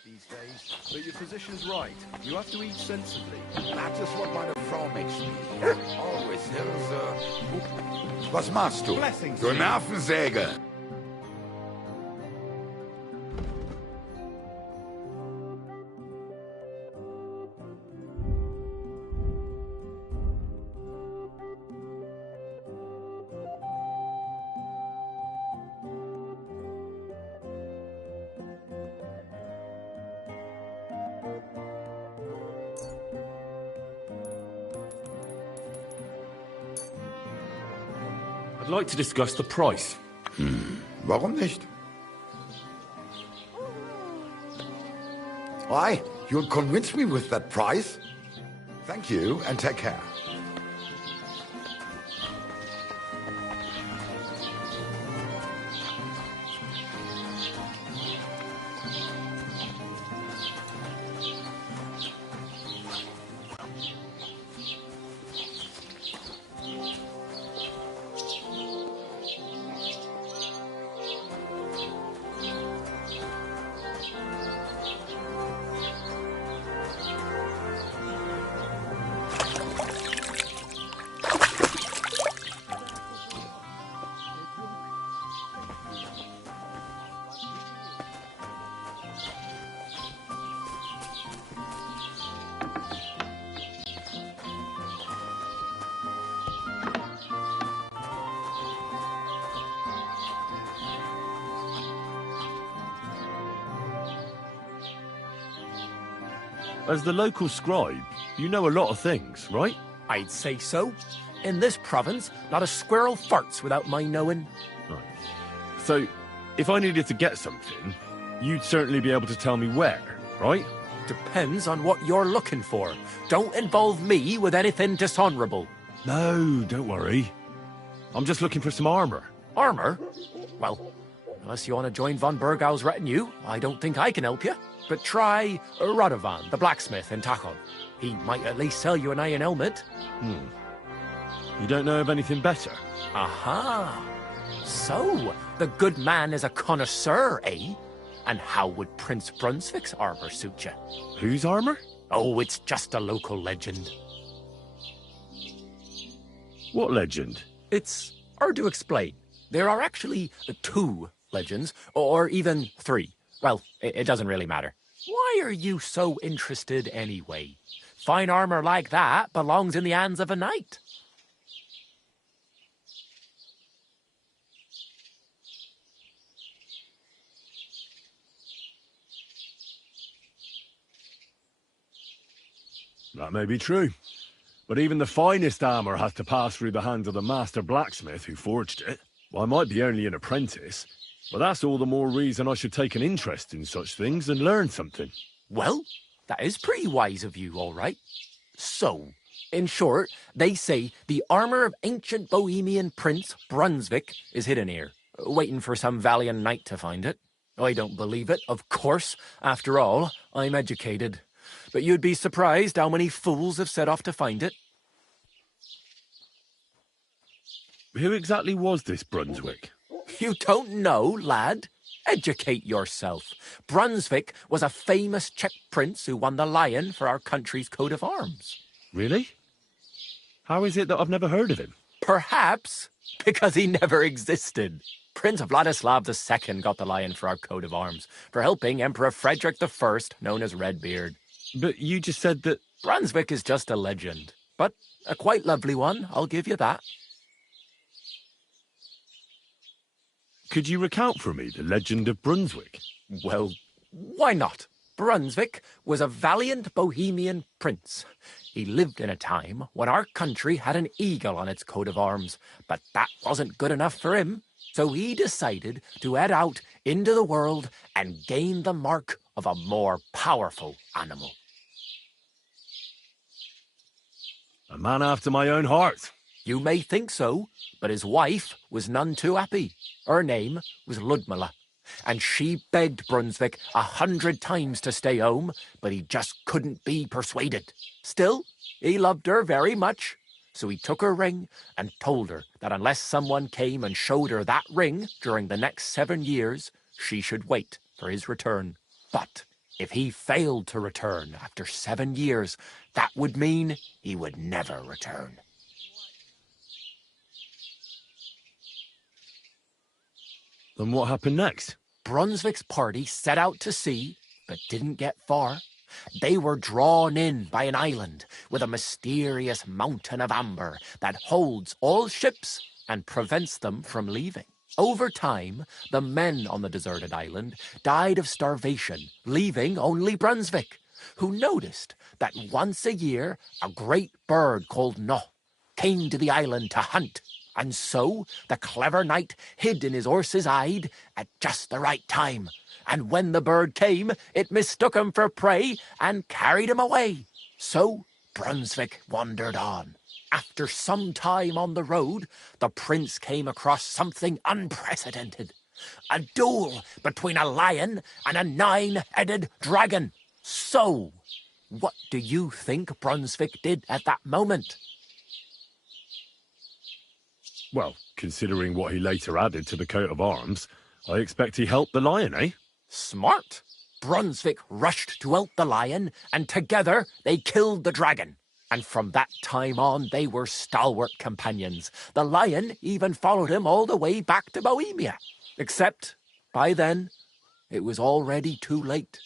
these days, but your position's right. You have to eat sensibly. Das ist, was meine Frau makes me. Always tells, was machst du? Blessings, Du Nervensäge! I'd like to discuss the price. Warum nicht? Why? You'll convince me with that price? Thank you, and take care. As the local scribe, you know a lot of things, right? I'd say so. In this province, not a squirrel farts without my knowing. Right. So, if I needed to get something, you'd certainly be able to tell me where, right? Depends on what you're looking for. Don't involve me with anything dishonorable. No, don't worry. I'm just looking for some armor. Armor? Well, unless you want to join von Burgau's retinue, I don't think I can help you. But try Radovan, the blacksmith in Tachon. He might at least sell you an iron helmet. You don't know of anything better? Aha! So, the good man is a connoisseur, eh? And how would Prince Brunswick's armor suit you? Whose armor? Oh, it's just a local legend. What legend? It's hard to explain. There are actually 2 legends, or even 3. Well, it doesn't really matter. Why are you so interested anyway? Fine armor like that belongs in the hands of a knight. That may be true. But even the finest armor has to pass through the hands of the master blacksmith who forged it. Well, I might be only an apprentice, but that's all the more reason I should take an interest in such things and learn something. Well, that is pretty wise of you, all right. So, in short, they say the armor of ancient Bohemian Prince Brunswick is hidden here, waiting for some valiant knight to find it. I don't believe it, of course. After all, I'm educated. But you'd be surprised how many fools have set off to find it. Who exactly was this Brunswick? You don't know, lad? Educate yourself. Brunswick was a famous Czech prince who won the lion for our country's coat of arms. Really? How is it that I've never heard of him? Perhaps because he never existed. Prince Vladislav II got the lion for our coat of arms for helping Emperor Frederick I, known as Redbeard. But you just said that... Brunswick is just a legend, but a quite lovely one, I'll give you that. Could you recount for me the legend of Brunswick? Well, why not? Brunswick was a valiant Bohemian prince. He lived in a time when our country had an eagle on its coat of arms, but that wasn't good enough for him. So he decided to head out into the world and gain the mark of a more powerful animal. A man after my own heart. You may think so, but his wife was none too happy. Her name was Ludmilla, and she begged Brunswick 100 times to stay home, but he just couldn't be persuaded. Still, he loved her very much, so he took her ring and told her that unless someone came and showed her that ring during the next 7 years, she should wait for his return. But If he failed to return after 7 years, that would mean he would never return. Then what happened next? Brunswick's party set out to sea, but didn't get far. They were drawn in by an island with a mysterious mountain of amber that holds all ships and prevents them from leaving. Over time, the men on the deserted island died of starvation, leaving only Brunswick, who noticed that once a year a great bird called No came to the island to hunt. And so the clever knight hid in his horse's hide at just the right time. And when the bird came, it mistook him for prey and carried him away. So Brunswick wandered on. After some time on the road, the prince came across something unprecedented. A duel between a lion and a 9-headed dragon. So, what do you think Brunswick did at that moment? Well, considering what he later added to the coat of arms, I expect he helped the lion, eh? Smart. Brunswick rushed to help the lion, and together they killed the dragon. And from that time on, they were stalwart companions. The lion even followed him all the way back to Bohemia. Except, by then, it was already too late.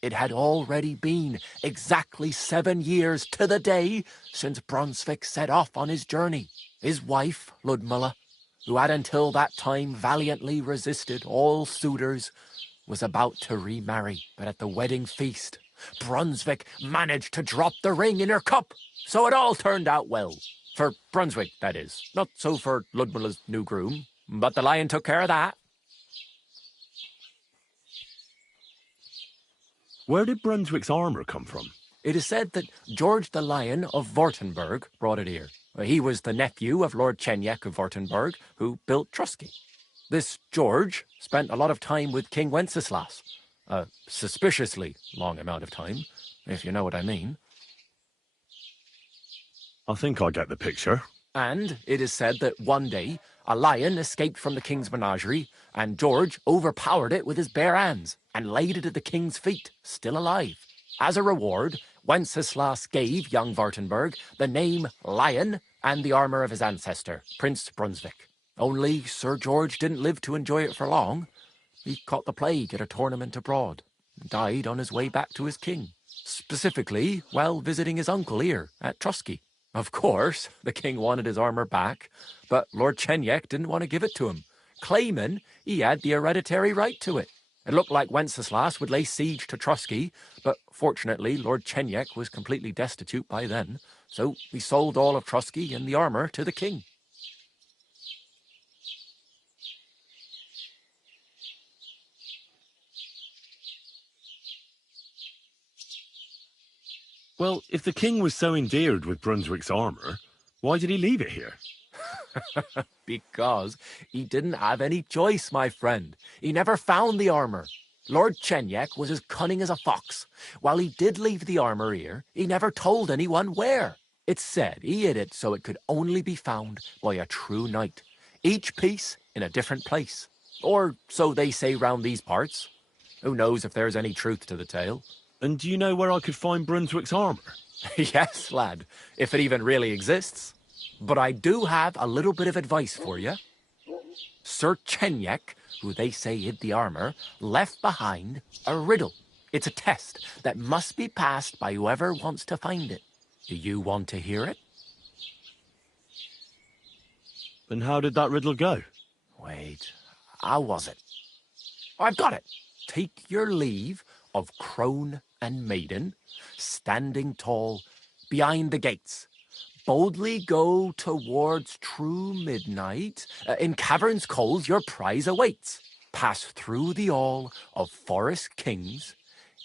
It had already been exactly 7 years to the day since Brunswick set off on his journey. His wife, Ludmilla, who had until that time valiantly resisted all suitors, was about to remarry. But at the wedding feast, Brunswick managed to drop the ring in her cup. So it all turned out well. For Brunswick, that is. Not so for Ludmilla's new groom, but the lion took care of that. Where did Brunswick's armour come from? It is said that George the Lion of Württemberg brought it here. He was the nephew of Lord Chenyek of Württemberg, who built Trusky. This George spent a lot of time with King Wenceslas. A suspiciously long amount of time, if you know what I mean. I think I get the picture. And it is said that one day, a lion escaped from the king's menagerie, and George overpowered it with his bare hands and laid it at the king's feet, still alive. As a reward, Wenceslas gave young Württemberg the name Lion and the armour of his ancestor, Prince Brunswick. Only Sir George didn't live to enjoy it for long. He caught the plague at a tournament abroad and died on his way back to his king, specifically while visiting his uncle here at Trusky. Of course, the king wanted his armour back, but Lord Chenyek didn't want to give it to him, claiming he had the hereditary right to it. It looked like Wenceslas would lay siege to Trusky, but fortunately Lord Chenyek was completely destitute by then, so he sold all of Trusky and the armour to the king. Well, if the king was so endeared with Brunswick's armour, why did he leave it here? Because he didn't have any choice, my friend. He never found the armour. Lord Chenyek was as cunning as a fox. While he did leave the armour here, he never told anyone where. It's said he hid it so it could only be found by a true knight, each piece in a different place. Or so they say round these parts. Who knows if there's any truth to the tale? And do you know where I could find Brunswick's armour? Yes, lad, if it even really exists. But I do have a little bit of advice for you. Sir Chenyek, who they say hid the armour, left behind a riddle. It's a test that must be passed by whoever wants to find it. Do you want to hear it? And how did that riddle go? Wait, how was it? I've got it. Take your leave of crone and maiden, standing tall behind the gates. Boldly go towards true midnight. In caverns cold your prize awaits. Pass through the all of forest kings,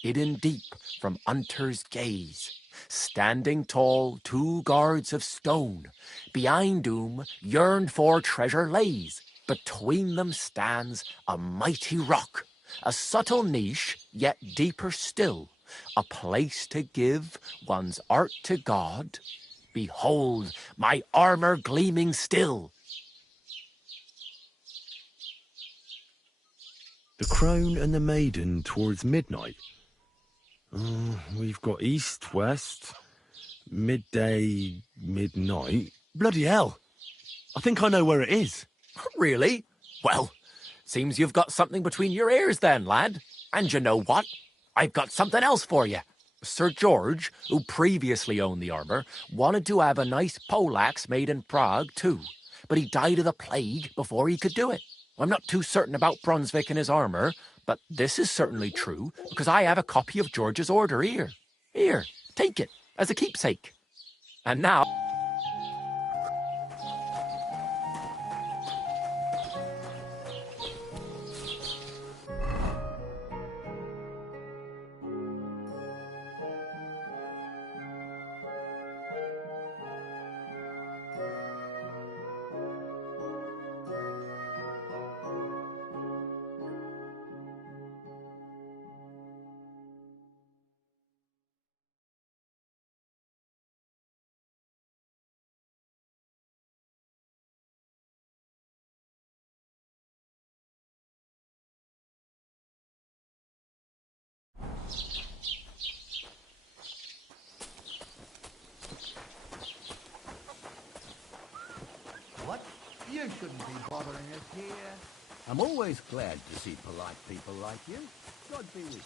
hidden deep from hunter's gaze. Standing tall, 2 guards of stone, behind whom yearned for treasure lays. Between them stands a mighty rock, a subtle niche, yet deeper still, a place to give one's art to God. Behold, my armour gleaming still. The crone and the maiden towards midnight. We've got east, west, midday, midnight. Bloody hell! I think I know where it is. Really? Well, seems you've got something between your ears then, lad. And you know what? I've got something else for you. Sir George, who previously owned the armour, wanted to have a nice poleaxe made in Prague too, but he died of the plague before he could do it. I'm not too certain about Brunswick and his armour, but this is certainly true, because I have a copy of George's order here. Here, take it, as a keepsake. And now... What? You shouldn't be bothering us here. I'm always glad to see polite people like you. God be with you.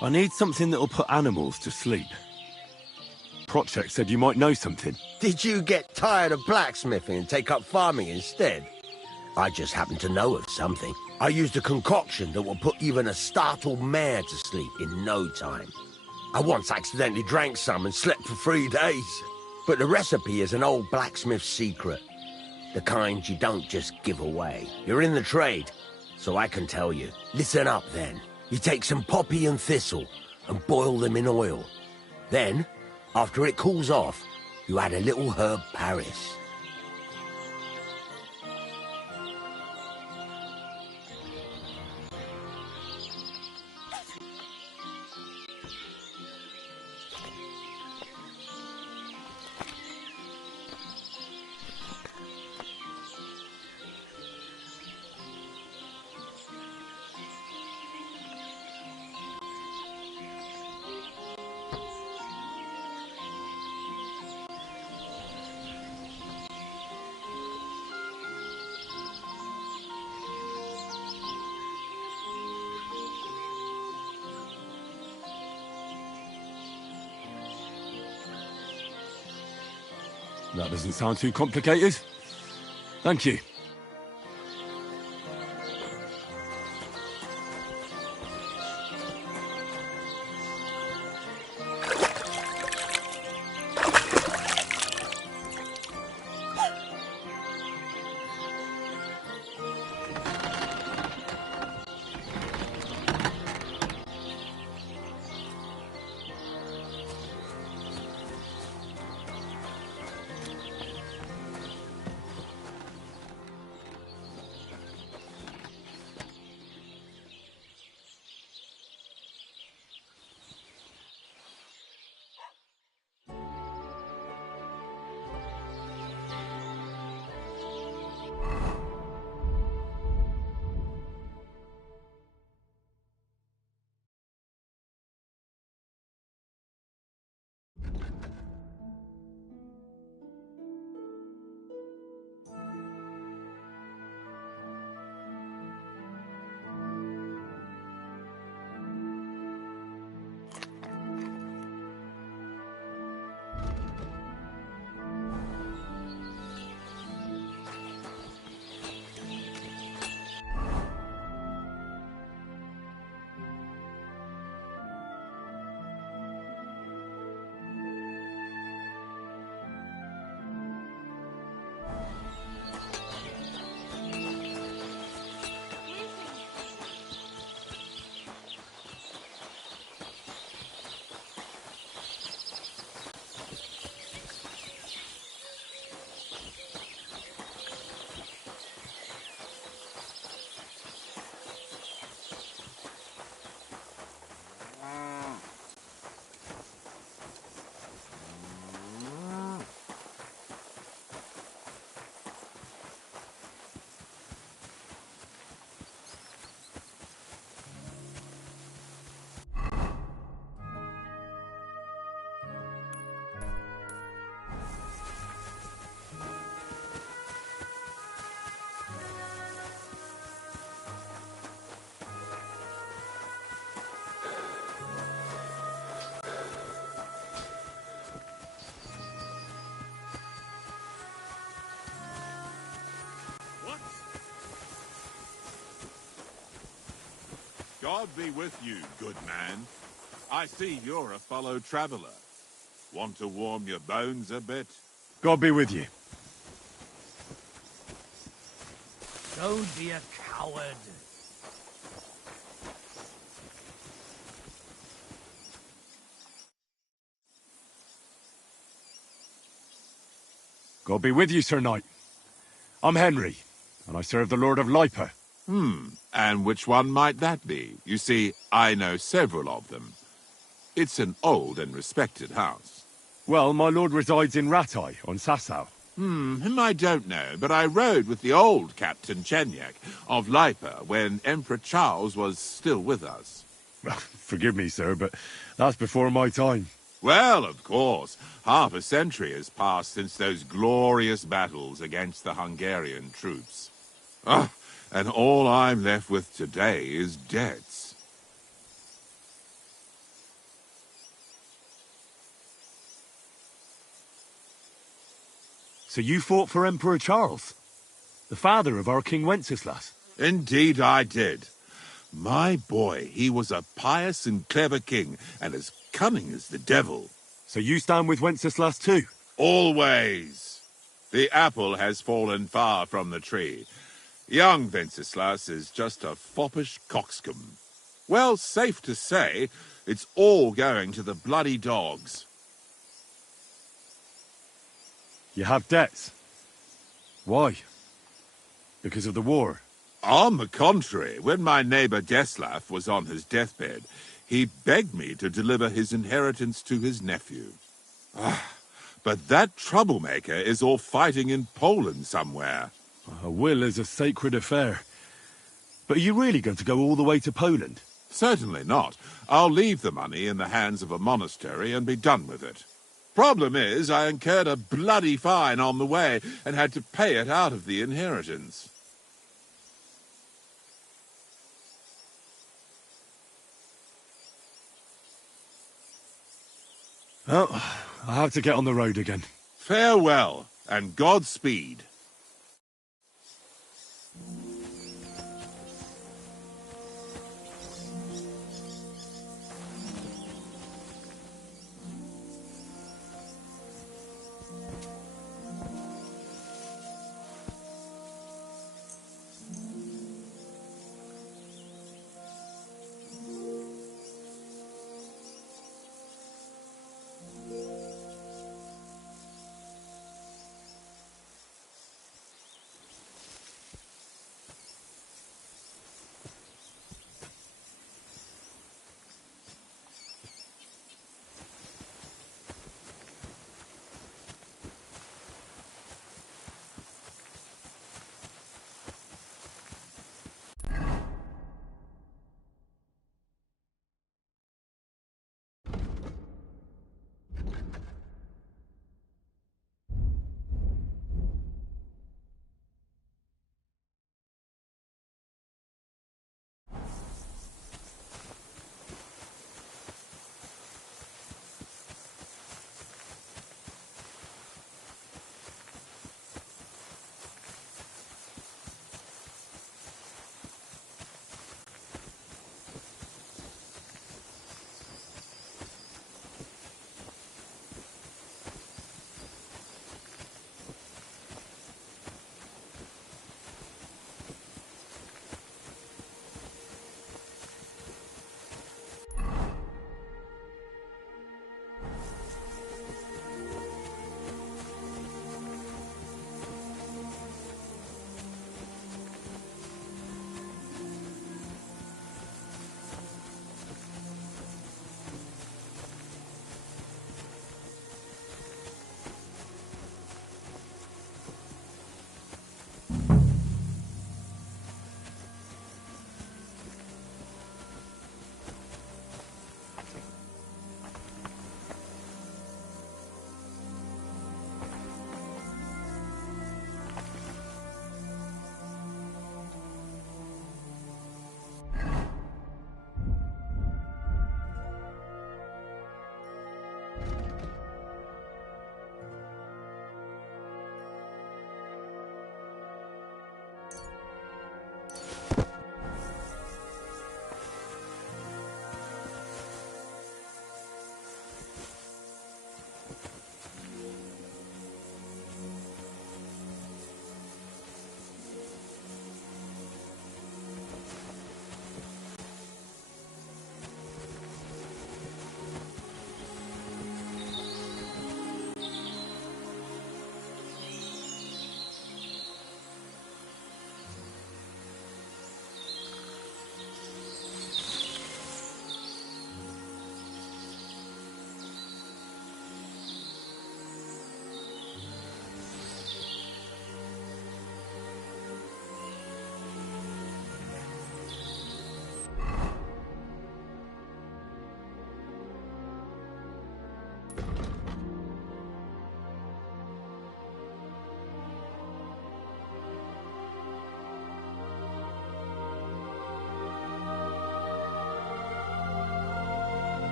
I need something that'll put animals to sleep. Prochek said you might know something. Did you get tired of blacksmithing and take up farming instead? I just happen to know of something. I used a concoction that will put even a startled mare to sleep in no time. I once accidentally drank some and slept for 3 days. But the recipe is an old blacksmith's secret. The kind you don't just give away. You're in the trade, so I can tell you. Listen up then. You take some poppy and thistle and boil them in oil. Then, after it cools off, you add a little herb Paris. That doesn't sound too complicated. Thank you. God be with you, good man. I see you're a fellow traveler. Want to warm your bones a bit? God be with you. Don't be a coward. God be with you, Sir Knight. I'm Henry, and I serve the Lord of Lipa. And which one might that be? You see, I know several of them. It's an old and respected house. Well, my lord resides in Ratai, on Sasau. Him I don't know, but I rode with the old Captain Chenyak of Lipa when Emperor Charles was still with us. Forgive me, sir, but that's before my time. Well, of course. Half a century has passed since those glorious battles against the Hungarian troops. And all I'm left with today is debts. So you fought for Emperor Charles, the father of our King Wenceslas? Indeed I did. My boy, he was a pious and clever king, and as cunning as the devil. So you stand with Wenceslas too? Always. The apple has fallen far from the tree. Young Wenceslas is just a foppish coxcomb. Well, safe to say, it's all going to the bloody dogs. You have debts? Why? Because of the war? On the contrary, when my neighbor Deslav was on his deathbed, he begged me to deliver his inheritance to his nephew. But that troublemaker is all fighting in Poland somewhere. A will is a sacred affair. But are you really going to go all the way to Poland? Certainly not. I'll leave the money in the hands of a monastery and be done with it. Problem is, I incurred a bloody fine on the way and had to pay it out of the inheritance. Oh, I have to get on the road again. Farewell, and Godspeed.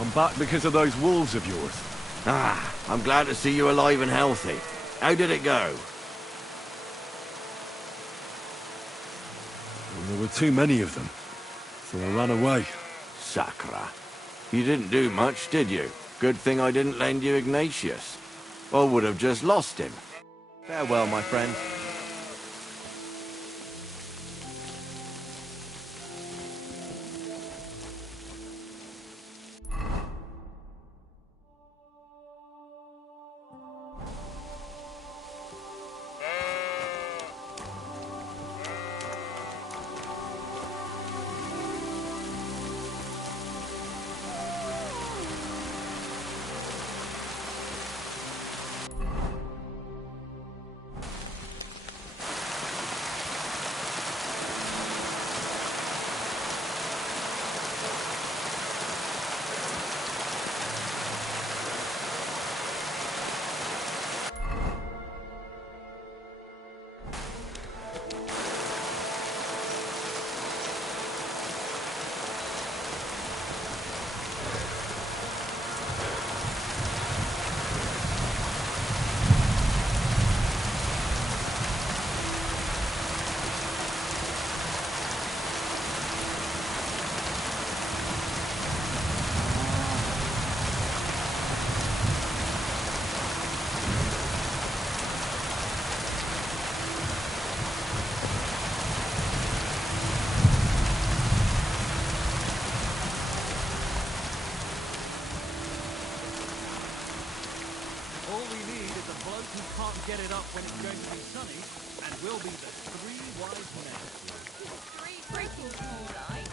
I'm back because of those wolves of yours. Ah, I'm glad to see you alive and healthy. How did it go? Well, there were too many of them, so I ran away. Sacra. You didn't do much, did you? Good thing I didn't lend you Ignatius. I would have just lost him. Farewell, my friend. All we need is a bloke who can't get it up when it's going to be sunny, and we'll be the three wise men. Three freaking small guys.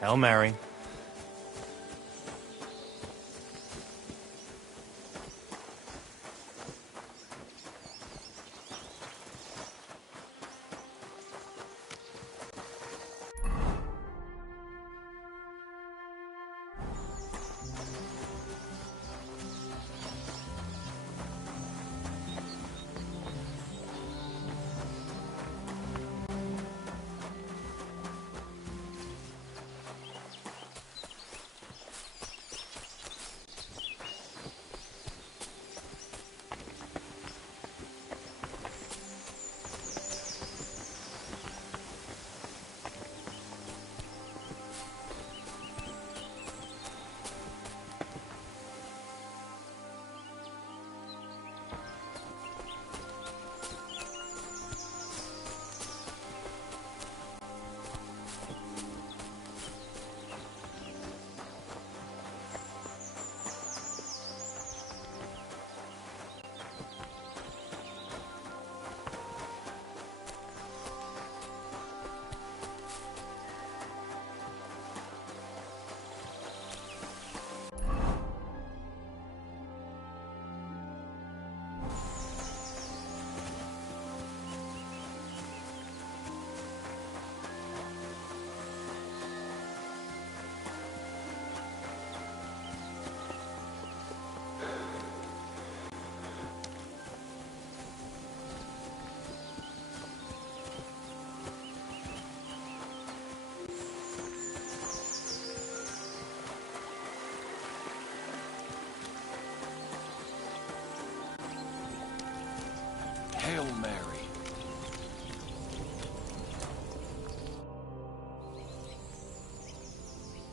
Hail Mary. Hail Mary.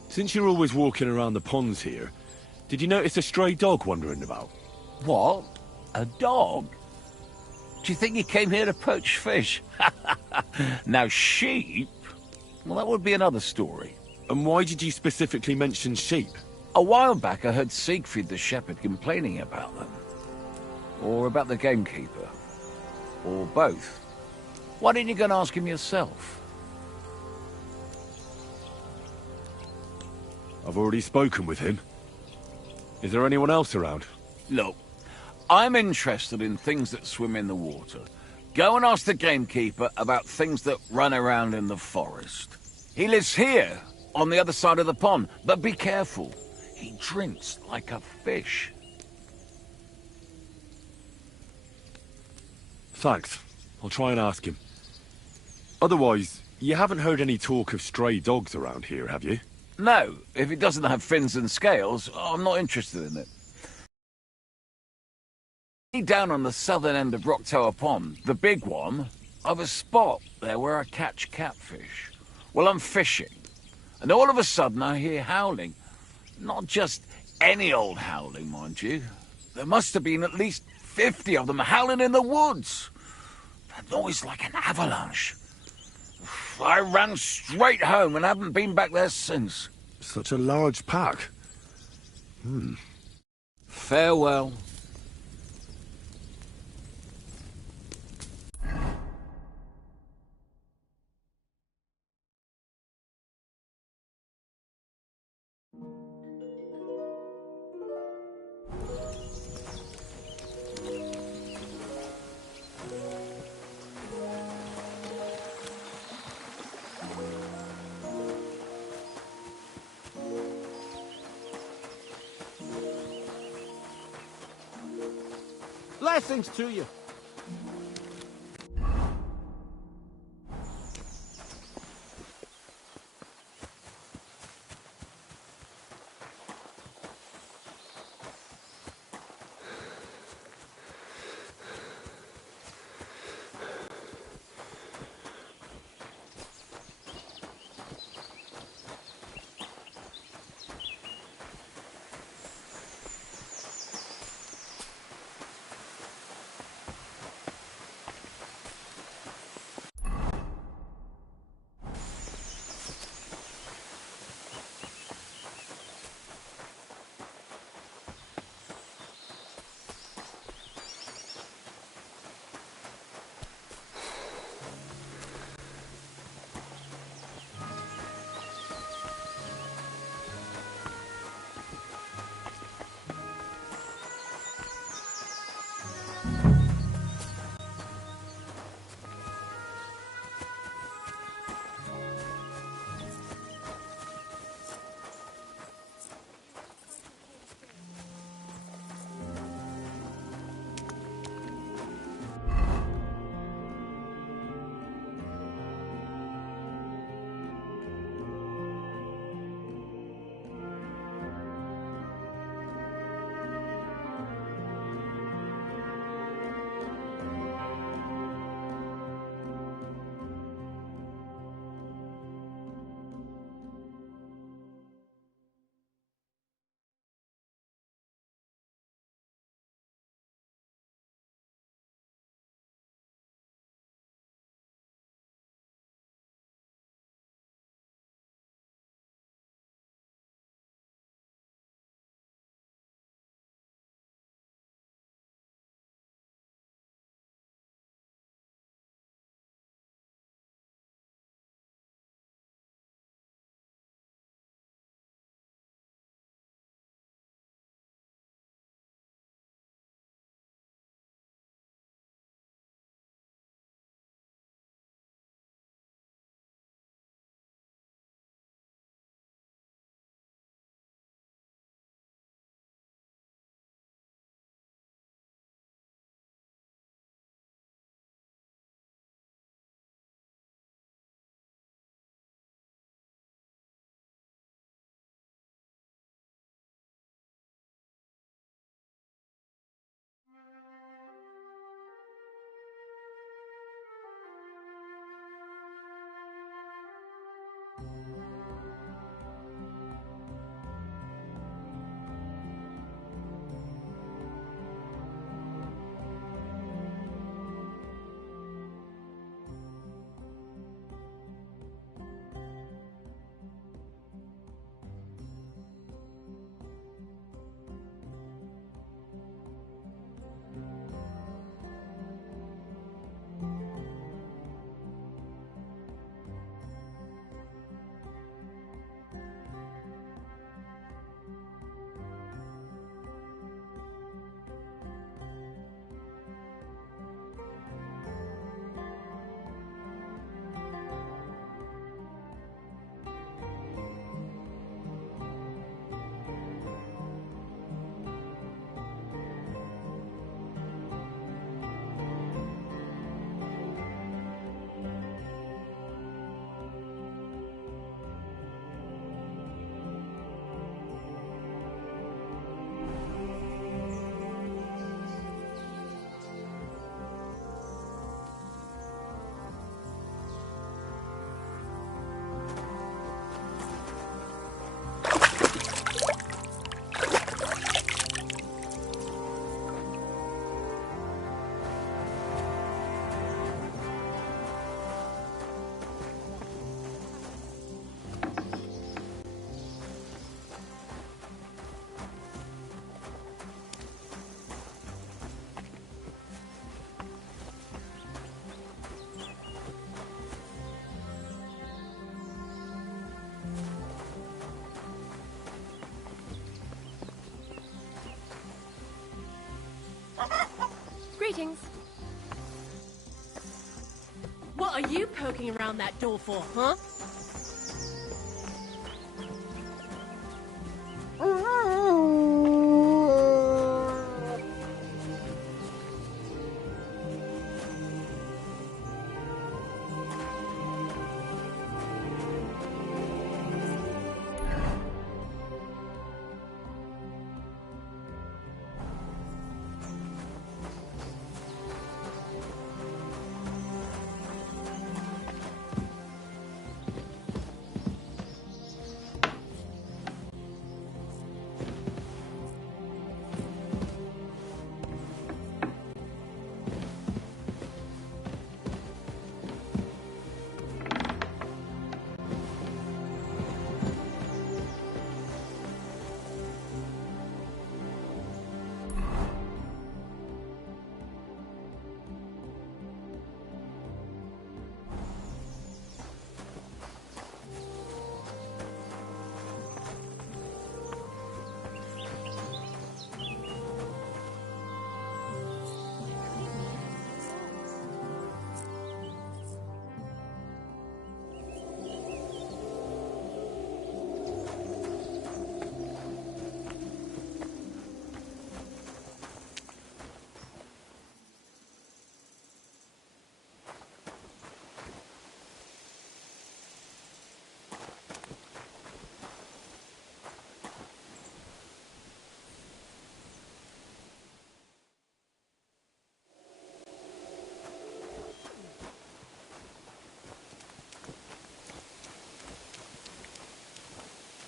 Since you're always walking around the ponds here, did you notice a stray dog wandering about? What? A dog? Do you think he came here to poach fish? Now, sheep? Well, that would be another story. And why did you specifically mention sheep? A while back, I heard Siegfried the shepherd complaining about them. Or about the gamekeeper. Or both. Why didn't you go and ask him yourself? I've already spoken with him. Is there anyone else around? Look, I'm interested in things that swim in the water. Go and ask the gamekeeper about things that run around in the forest. He lives here, on the other side of the pond, but be careful. He drinks like a fish. Thanks. I'll try and ask him. Otherwise, you haven't heard any talk of stray dogs around here, have you? No, if it doesn't have fins and scales, I'm not interested in it. Down on the southern end of Rock Tower Pond, the big one, I've a spot there where I catch catfish. Well, I'm fishing, and all of a sudden I hear howling. Not just any old howling, mind you. There must have been at least 50 of them howling in the woods. A noise like an avalanche. I ran straight home and haven't been back there since. Such a large pack. Farewell. Blessings to you. Greetings. What are you poking around that door for, huh?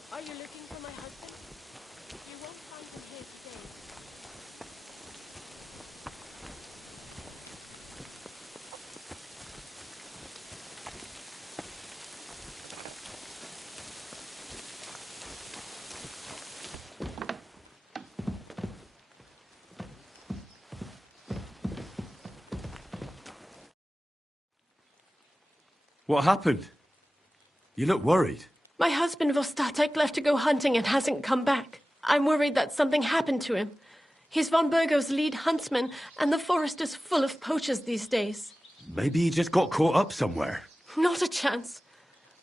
Are you looking for my husband? You won't find him here today. What happened? You look worried. My husband Vostatek left to go hunting and hasn't come back. I'm worried that something happened to him. He's von Burgo's lead huntsman, and the forest is full of poachers these days. Maybe he just got caught up somewhere. Not a chance.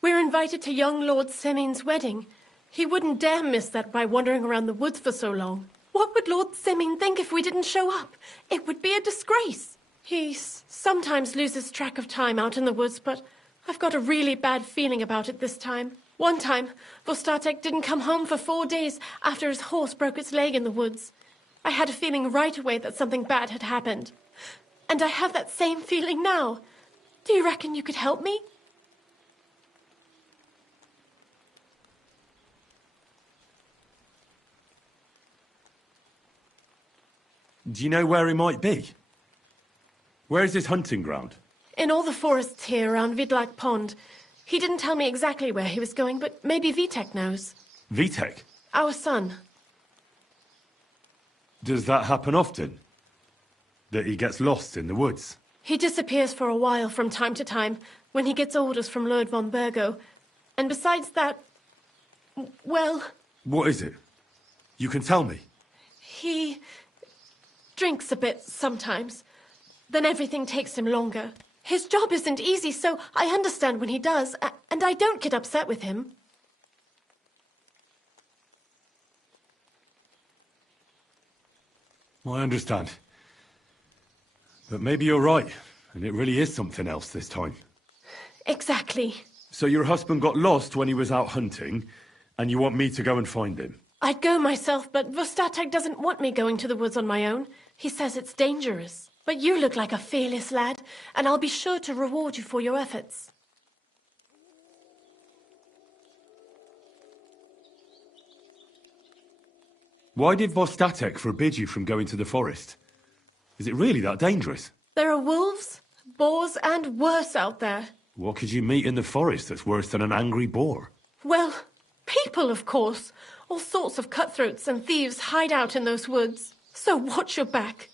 We're invited to young Lord Semin's wedding. He wouldn't dare miss that by wandering around the woods for so long. What would Lord Semin think if we didn't show up? It would be a disgrace. He sometimes loses track of time out in the woods, but I've got a really bad feeling about it this time. One time, Vostatek didn't come home for 4 days after his horse broke its leg in the woods. I had a feeling right away that something bad had happened. And I have that same feeling now. Do you reckon you could help me? Do you know where he might be? Where is his hunting ground? In all the forests here around Vidlak Pond. He didn't tell me exactly where he was going, but maybe Vitek knows. Vitek? Our son. Does that happen often? That he gets lost in the woods? He disappears for a while from time to time when he gets orders from Lord von Burgo. And besides that, well... What is it? You can tell me. He drinks a bit sometimes. Then everything takes him longer. His job isn't easy, so I understand when he does, and I don't get upset with him. I understand. But maybe you're right, and it really is something else this time. Exactly. So your husband got lost when he was out hunting, and you want me to go and find him? I'd go myself, but Vostatek doesn't want me going to the woods on my own. He says it's dangerous. But you look like a fearless lad, and I'll be sure to reward you for your efforts. Why did Vostatek forbid you from going to the forest? Is it really that dangerous? There are wolves, boars, and worse out there. What could you meet in the forest that's worse than an angry boar? Well, people, of course. All sorts of cutthroats and thieves hide out in those woods. So watch your back.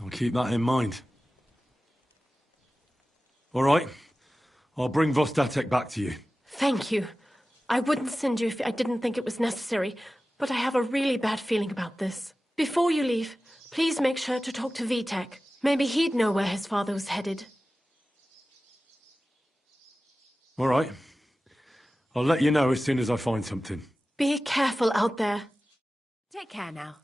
I'll keep that in mind. All right. I'll bring Vostatek back to you. Thank you. I wouldn't send you if I didn't think it was necessary, but I have a really bad feeling about this. Before you leave, please make sure to talk to Vitek. Maybe he'd know where his father was headed. All right. I'll let you know as soon as I find something. Be careful out there. Take care now.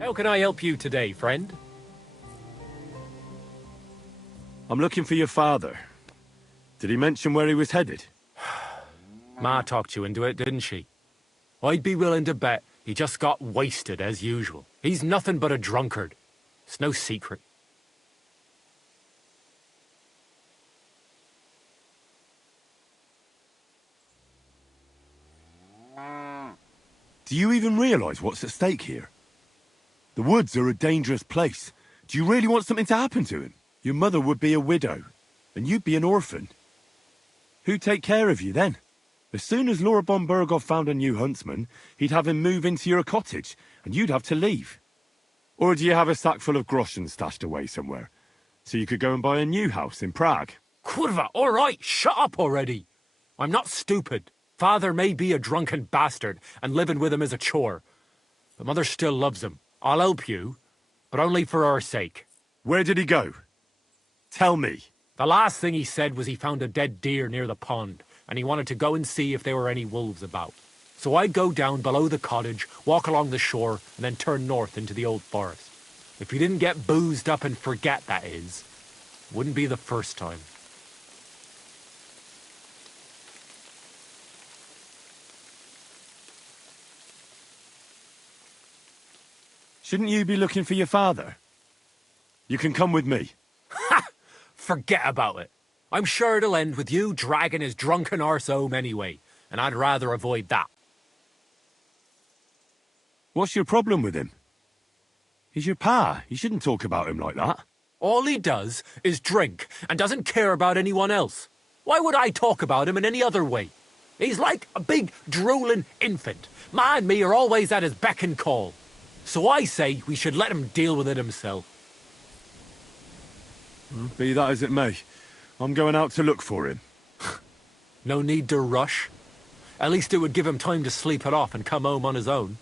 How can I help you today, friend? I'm looking for your father. Did he mention where he was headed? Ma talked you into it, didn't she? I'd be willing to bet he just got wasted as usual. He's nothing but a drunkard. It's no secret. Do you even realise what's at stake here? The woods are a dangerous place. Do you really want something to happen to him? Your mother would be a widow, and you'd be an orphan. Who'd take care of you then? As soon as Lord von Burgov found a new huntsman, he'd have him move into your cottage, and you'd have to leave. Or do you have a sack full of groschen stashed away somewhere, so you could go and buy a new house in Prague? Kurva, all right, shut up already. I'm not stupid. Father may be a drunken bastard, and living with him is a chore. But Mother still loves him. I'll help you, but only for our sake. Where did he go? Tell me. The last thing he said was he found a dead deer near the pond, and he wanted to go and see if there were any wolves about. So I'd go down below the cottage, walk along the shore, and then turn north into the old forest. If he didn't get boozed up and forget, that is. Wouldn't be the first time. Shouldn't you be looking for your father? You can come with me. Ha! Forget about it. I'm sure it'll end with you dragging his drunken arse home anyway, and I'd rather avoid that. What's your problem with him? He's your pa. You shouldn't talk about him like that. All he does is drink and doesn't care about anyone else. Why would I talk about him in any other way? He's like a big, drooling infant. Ma and me are always at his beck and call. So I say we should let him deal with it himself. Be that as it may, I'm going out to look for him. No need to rush. At least it would give him time to sleep it off and come home on his own.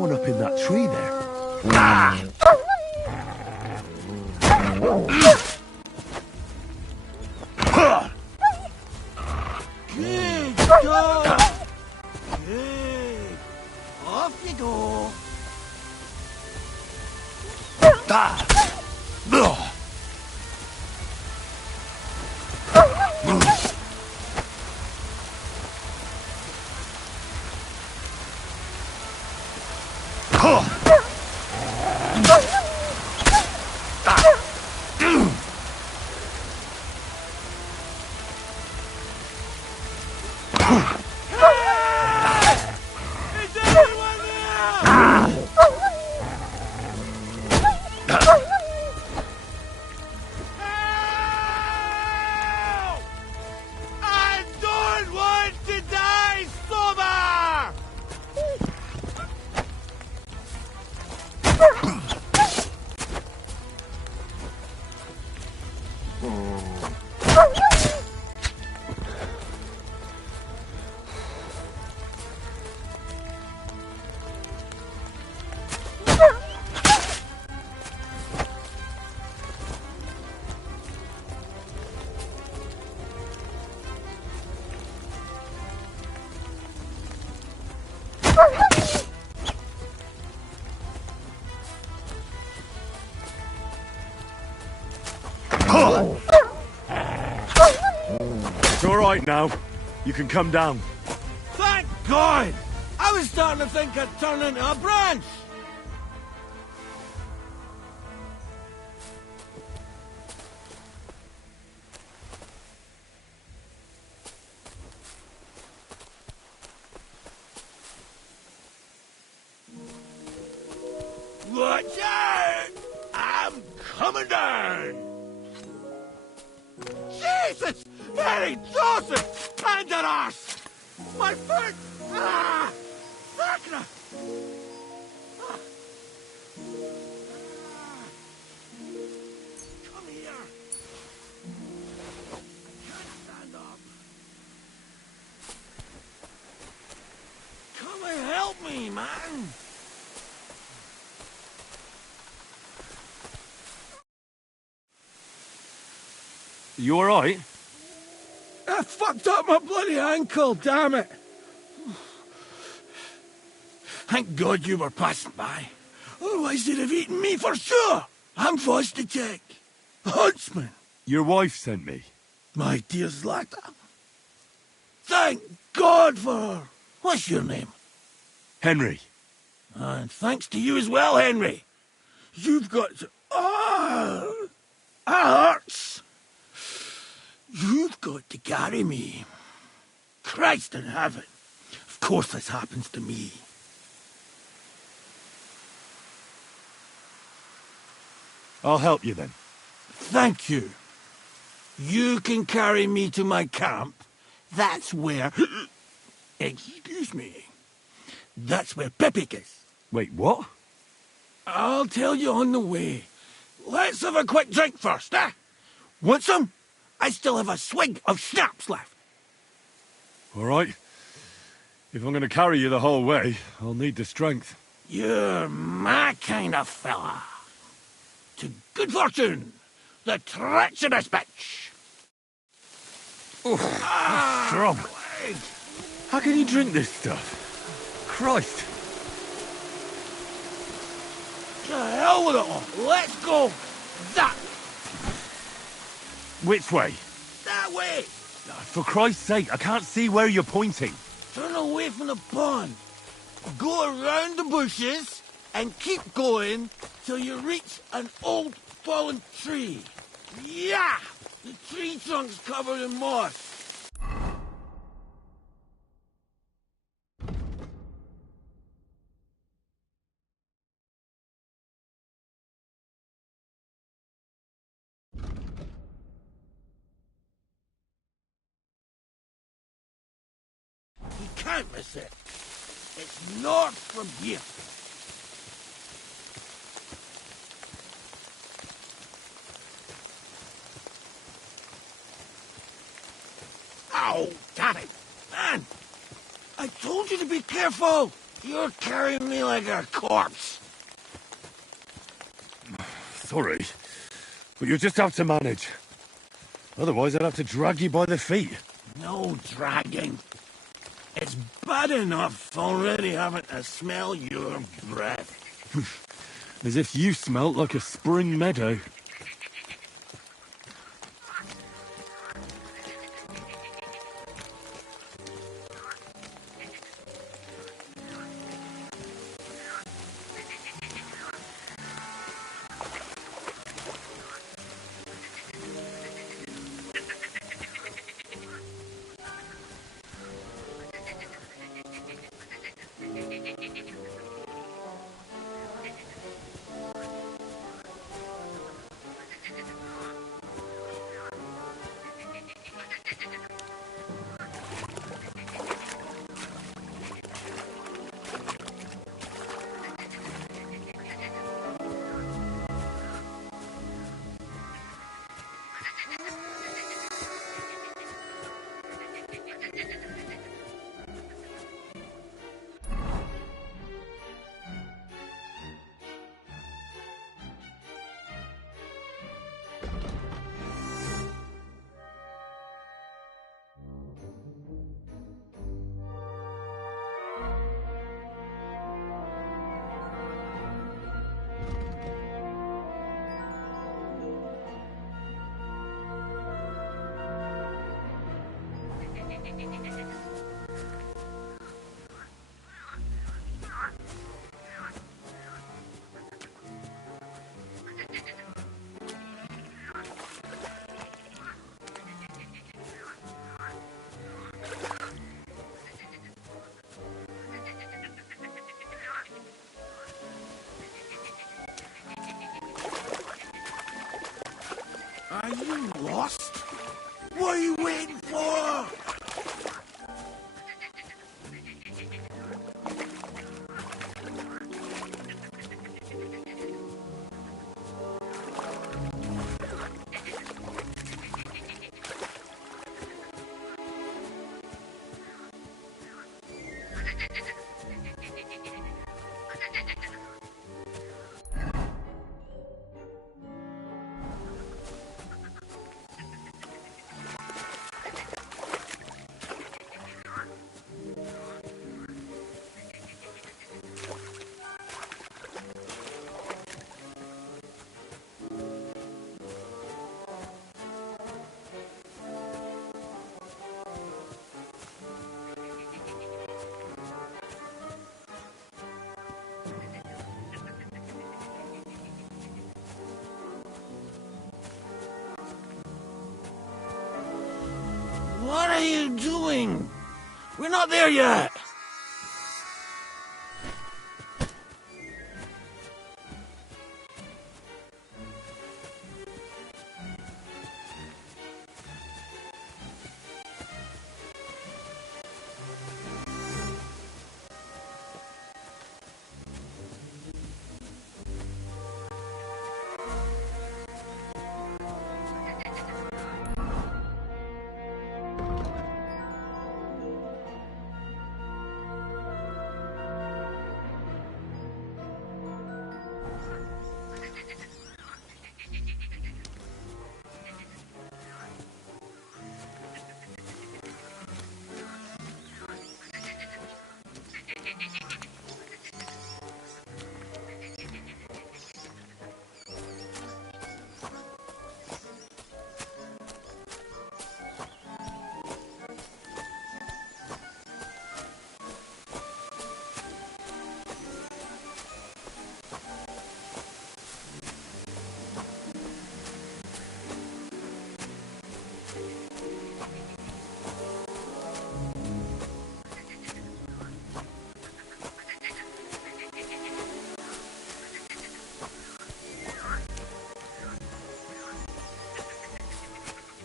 someone up in that tree there. Good dog! Good. Off you go. I don't want to die sober! It's all right now. You can come down. Thank God! I was starting to think I'd turn into a branch! Watch out! I'm coming down! Jesus! Mary Joseph! Pandaros! My foot! Ah! Sacra! Ah. Come here! Can't stand up! Come and help me, man! You all right? I fucked up my bloody ankle, damn it! Thank God you were passing by. Otherwise they'd have eaten me for sure! I'm forced to check. Huntsman! Your wife sent me. My dear Zlata. Thank God for her! What's your name? Henry. And thanks to you as well, Henry. You've got to... Ah! That hurts! You've got to carry me. Christ in heaven. Of course this happens to me. I'll help you then. Thank you. You can carry me to my camp. That's where... Excuse me. That's where Pepik is. Wait, what? I'll tell you on the way. Let's have a quick drink first, eh? Want some? I still have a swig of schnapps left. All right. If I'm going to carry you the whole way, I'll need the strength. You're my kind of fella. To good fortune, the treacherous bitch. That's strong. How can you drink this stuff? Christ. To hell with it all. Let's go. That. Which way? That way. For Christ's sake, I can't see where you're pointing. Turn away from the pond. Go around the bushes and keep going till you reach an old fallen tree. Yeah! The tree trunk's covered in moss. You can't miss it. It's north from here. Ow, damn it. Man, I told you to be careful. You're carrying me like a corpse. Sorry, but you'll just have to manage. Otherwise, I'd have to drag you by the feet. No dragging. It's bad enough already having to smell your breath. As if you smelt like a spring meadow. Are you lost? What are you waiting for? What are you doing? We're not there yet.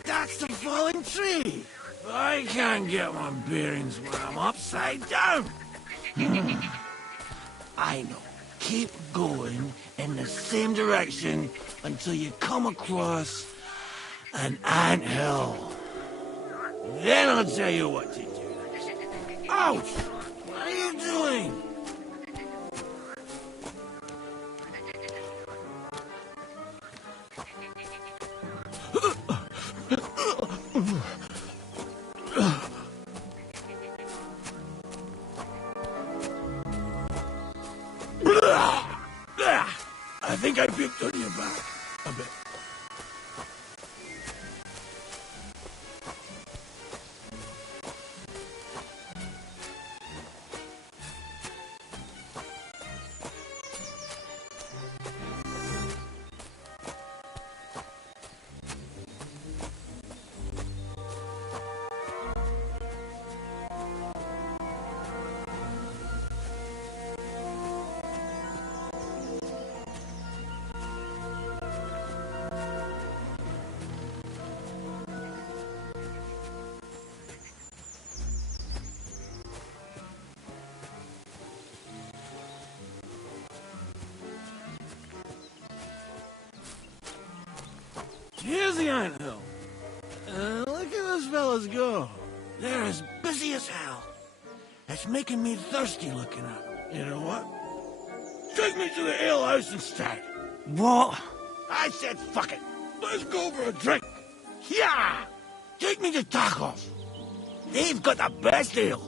That's the falling tree. I can't get my bearings when I'm upside down. I know. Keep going in the same direction until you come across an anthill. Then I'll tell you what to do. Ouch! What are you doing? Here's the anthill. Look at those fellas go. They're as busy as hell. It's making me thirsty looking at them. You know what? Take me to the alehouse instead. What? I said fuck it. Let's go for a drink. Yeah! Take me to tacos. They've got the best ale.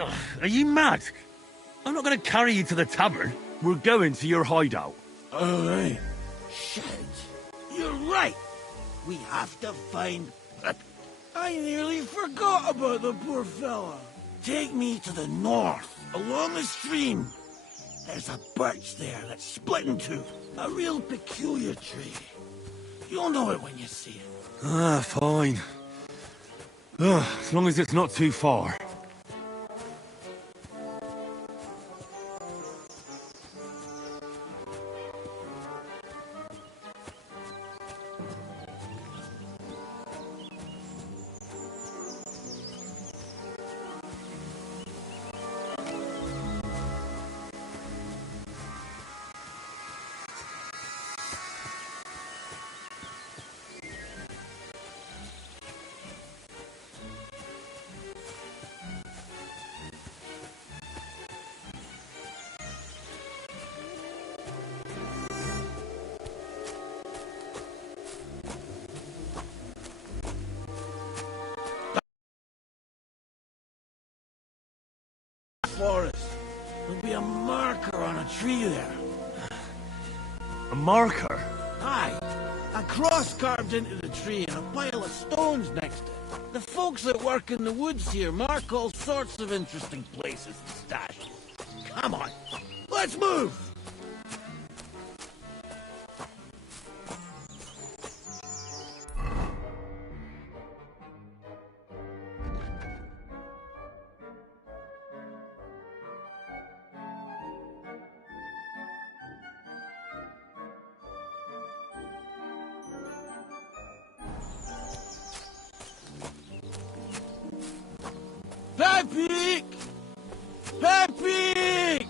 Ugh, are you mad? I'm not going to carry you to the tavern. We're going to your hideout. Oh, right. Shit. You're right. We have to find... I nearly forgot about the poor fella. Take me to the north, along the stream. There's a birch there that's split in two. A real peculiar tree. You'll know it when you see it. Ah, fine. Ugh, as long as it's not too far. Forest. There'll be a marker on a tree there. A marker? Aye. A cross carved into the tree and a pile of stones next to it. The folks that work in the woods here mark all sorts of interesting places and stashes. Come on. Let's move! Pepe! Pepe!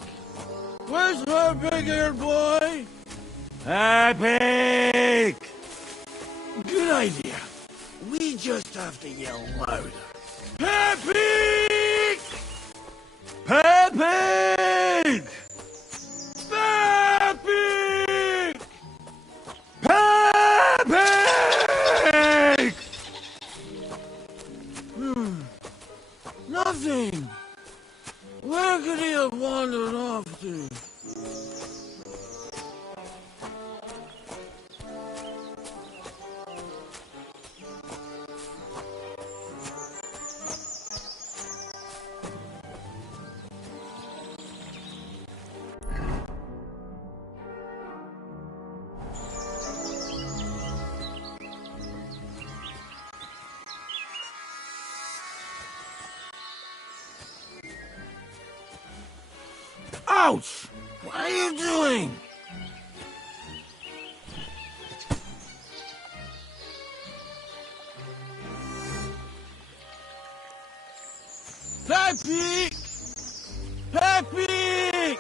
Where's her big-eared boy? Epic! Good idea. We just have to yell louder. Pepe! Pepe! Pepe! Pepe! Nothing. Where could he have wandered off to? Ouch! What are you doing? Pepe! Pepe!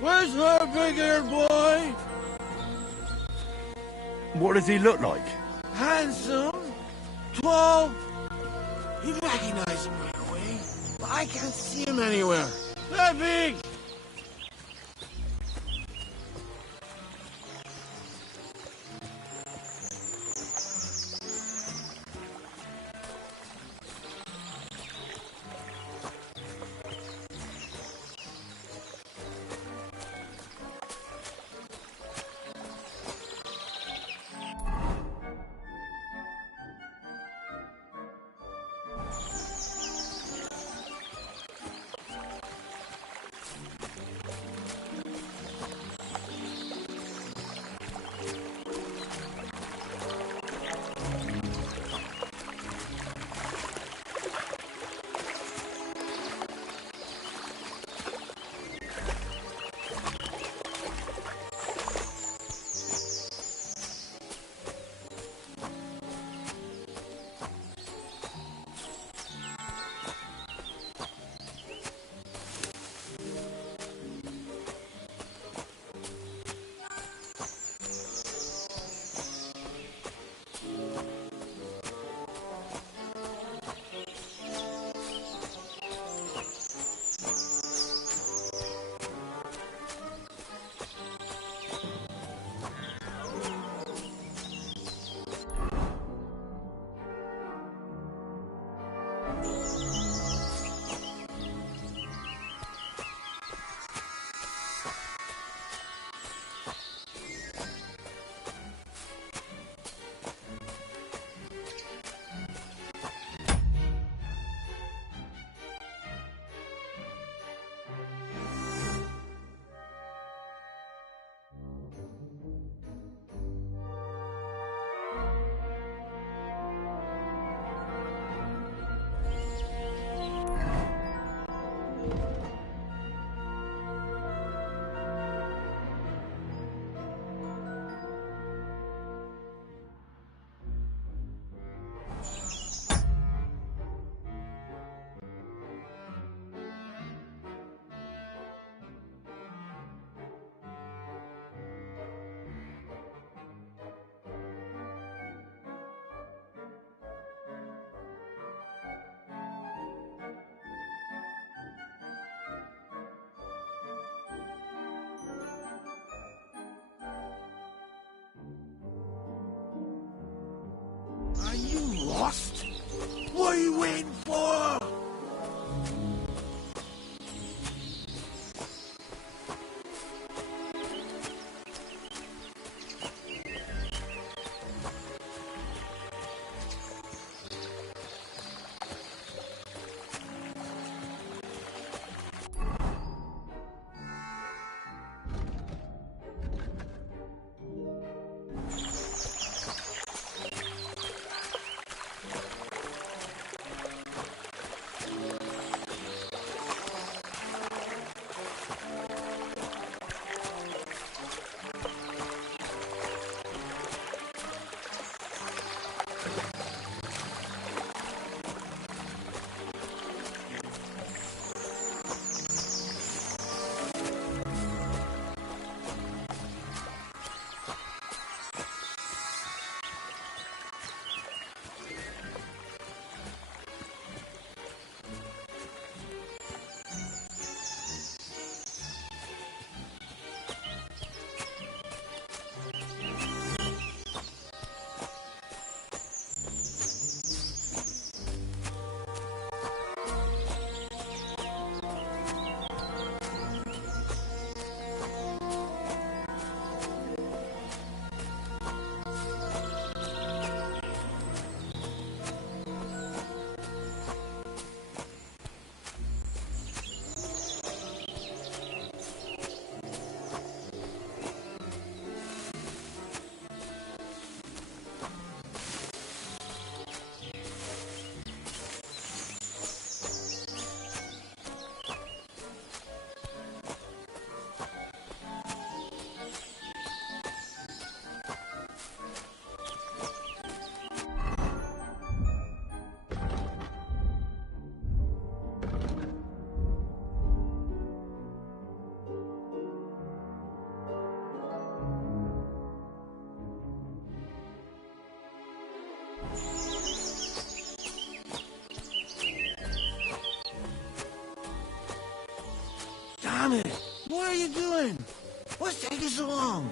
Where's her big-eared boy? What does he look like? Handsome, tall. You'd recognize him right away, but I can't see him anywhere. Pepe! Take us along.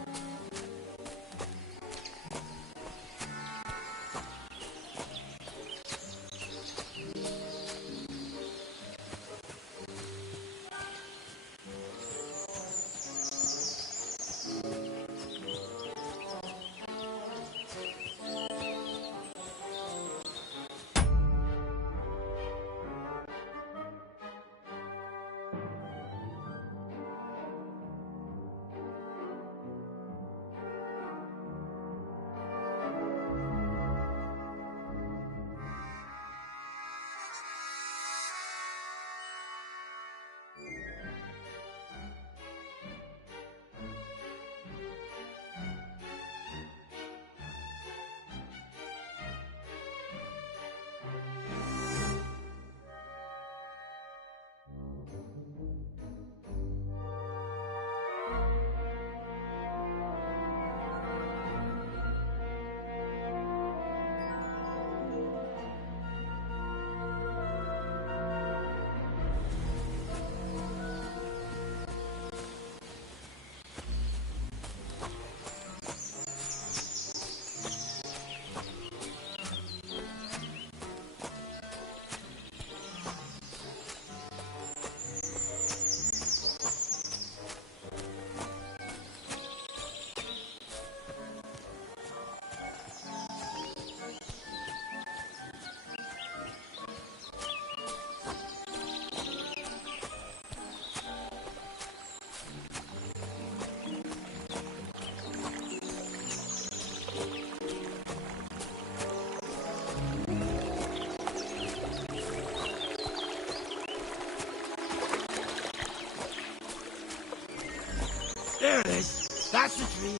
There it is. That's the tree.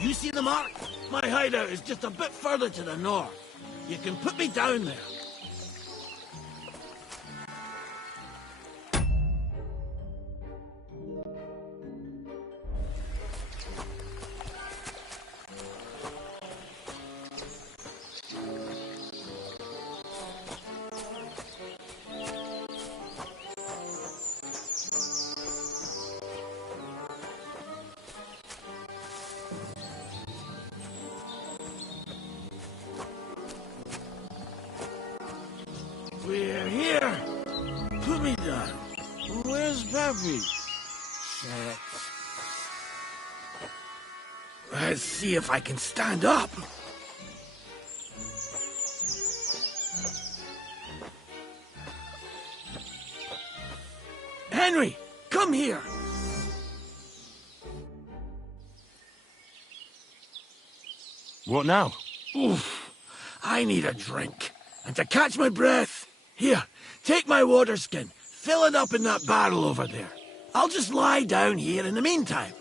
You see the mark? My hideout is just a bit further to the north. You can put me down there. We're here. Put me down. Where's Peppy? Shit. Let's see if I can stand up. Henry, come here. What now? Oof. I need a drink. And to catch my breath, here, take my water skin. Fill it up in that barrel over there. I'll just lie down here in the meantime.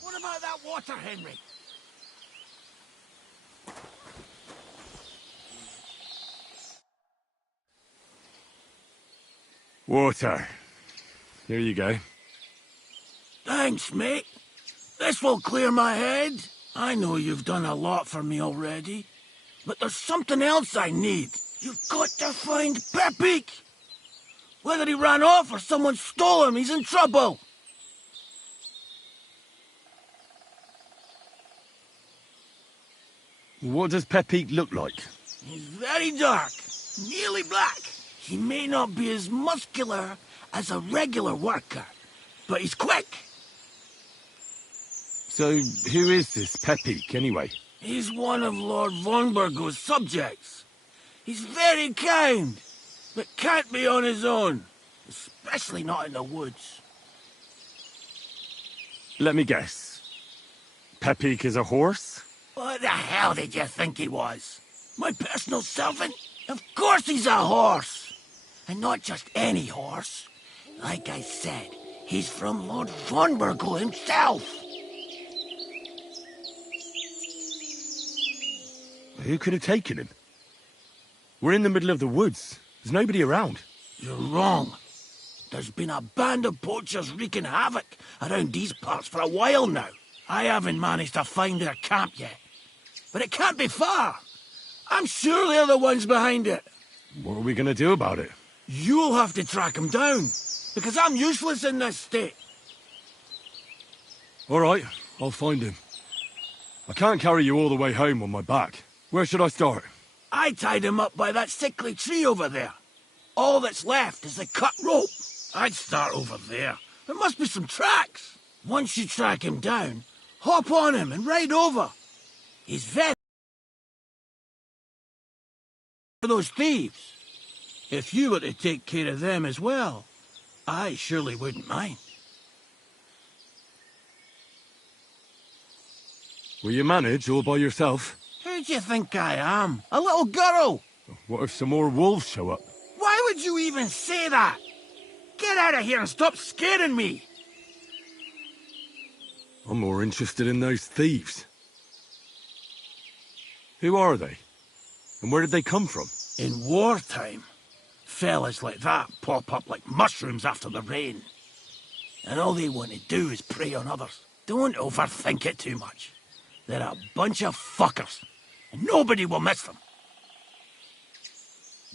What about that water, Henry? Water. Here you go. Thanks, mate. This will clear my head. I know you've done a lot for me already, but there's something else I need. You've got to find Peppy. Whether he ran off or someone stole him, he's in trouble. What does Pepe look like? He's very dark, nearly black. He may not be as muscular as a regular worker, but he's quick. So, who is this Pepe, anyway? He's one of Lord Vonbergo's subjects. He's very kind, but can't be on his own, especially not in the woods. Let me guess. Pepe is a horse? What the hell did you think he was? My personal servant? Of course he's a horse! And not just any horse. Like I said, he's from Lord Vonbergo himself. Who could have taken him? We're in the middle of the woods. There's nobody around. You're wrong. There's been a band of poachers wreaking havoc around these parts for a while now. I haven't managed to find their camp yet. But it can't be far. I'm sure they're the ones behind it. What are we gonna do about it? You'll have to track them down, because I'm useless in this state. All right, I'll find him. I can't carry you all the way home on my back. Where should I start? I tied him up by that sickly tree over there. All that's left is the cut rope. I'd start over there. There must be some tracks. Once you track him down, hop on him and ride over. He's very for those thieves. If you were to take care of them as well, I surely wouldn't mind. Will you manage all by yourself? Who do you think I am? A little girl? What if some more wolves show up? Why would you even say that? Get out of here and stop scaring me! I'm more interested in those thieves. Who are they? And where did they come from? In wartime, fellas like that pop up like mushrooms after the rain. And all they want to do is prey on others. Don't overthink it too much. They're a bunch of fuckers, and nobody will miss them.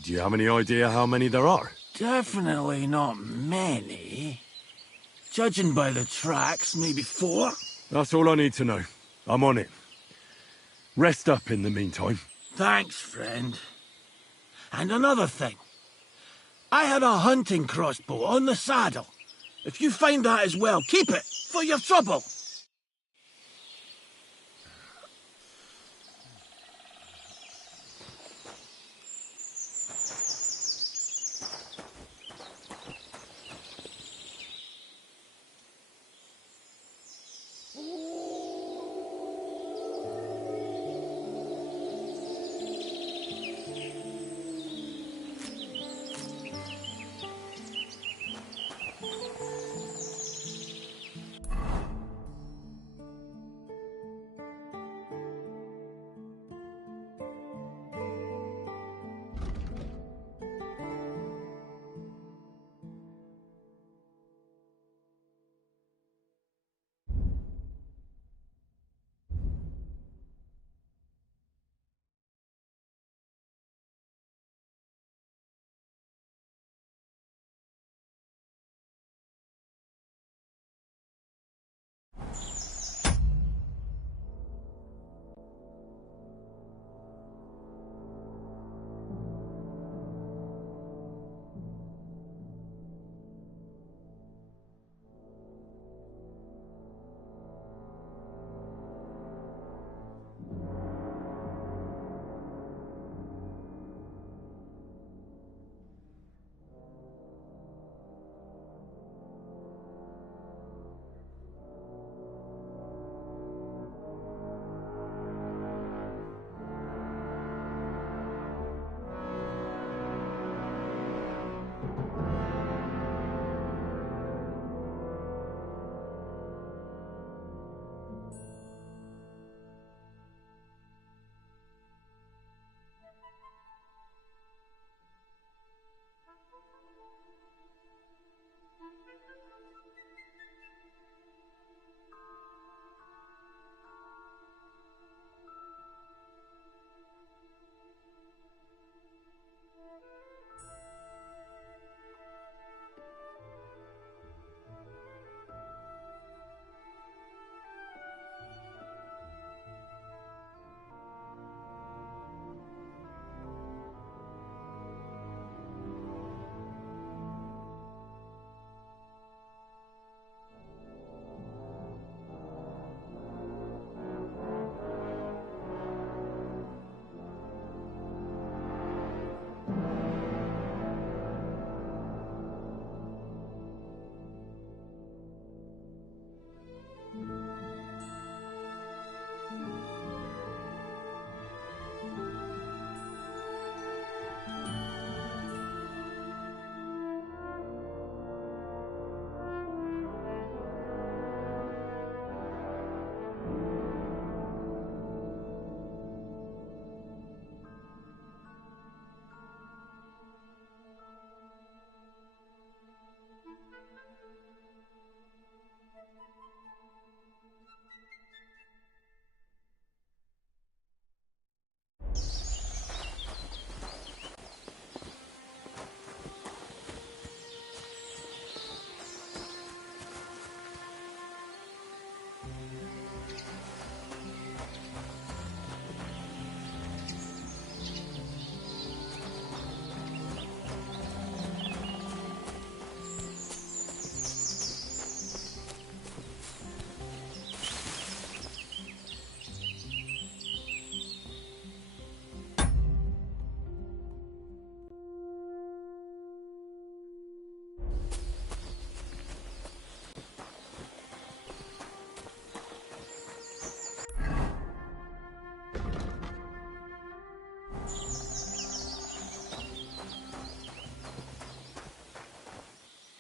Do you have any idea how many there are? Definitely not many. Judging by the tracks, maybe 4. That's all I need to know. I'm on it. Rest up in the meantime. Thanks, friend. And another thing. I had a hunting crossbow on the saddle. If you find that as well, keep it for your trouble.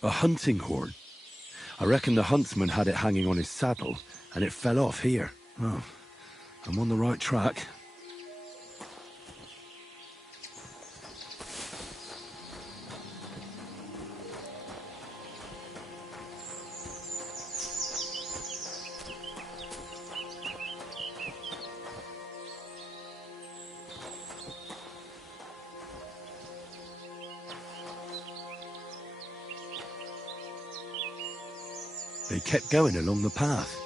A hunting horn. I reckon the huntsman had it hanging on his saddle, and it fell off here. Oh, I'm on the right track. They kept going along the path.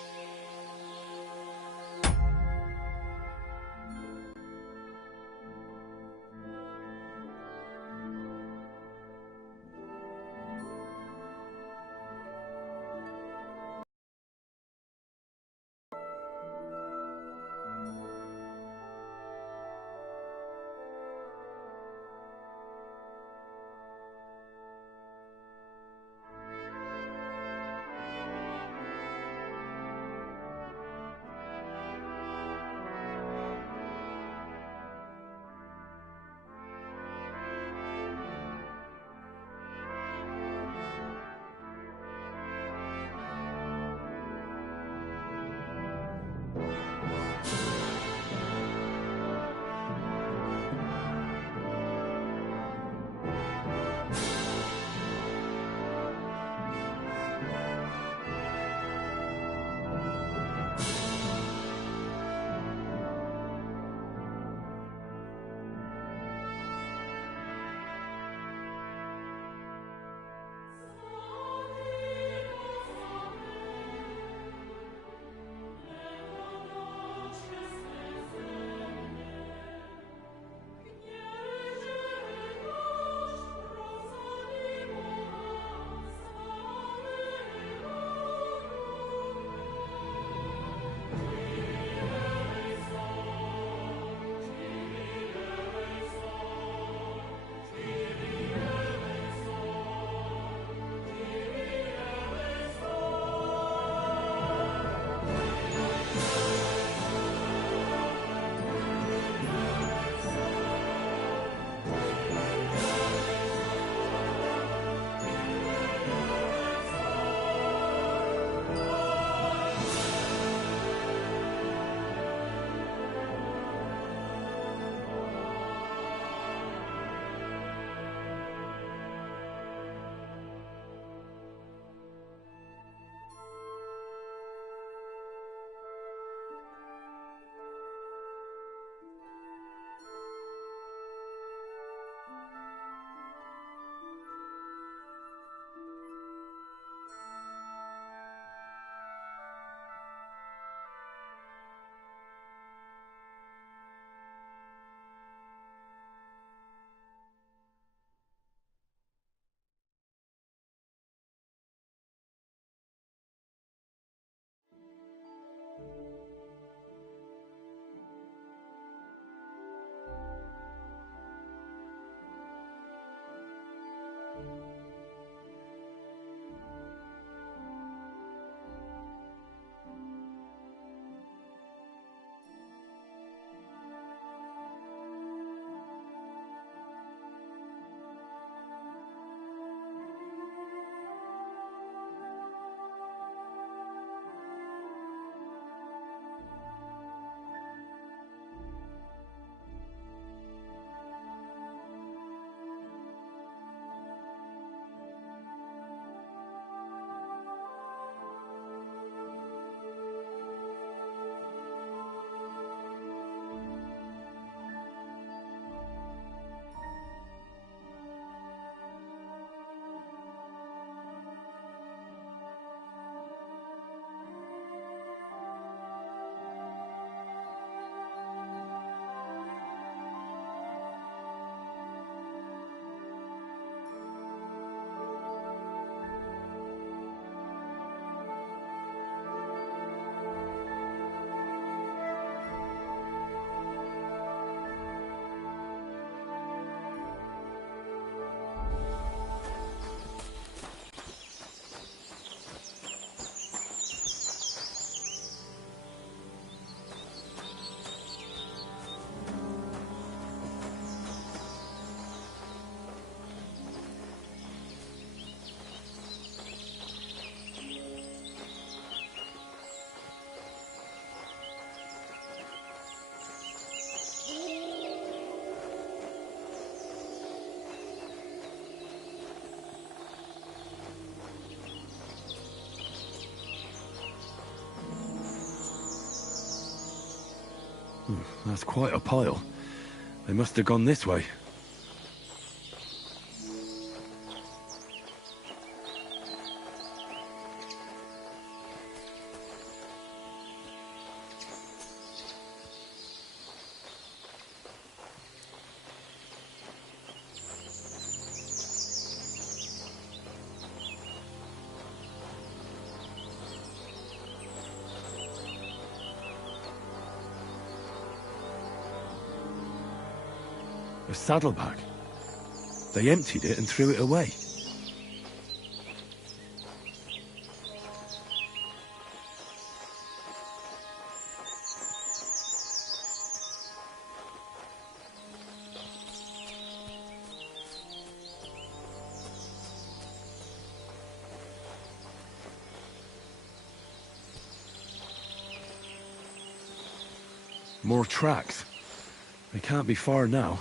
That's quite a pile. They must have gone this way. A saddlebag. They emptied it and threw it away. More tracks. They can't be far now.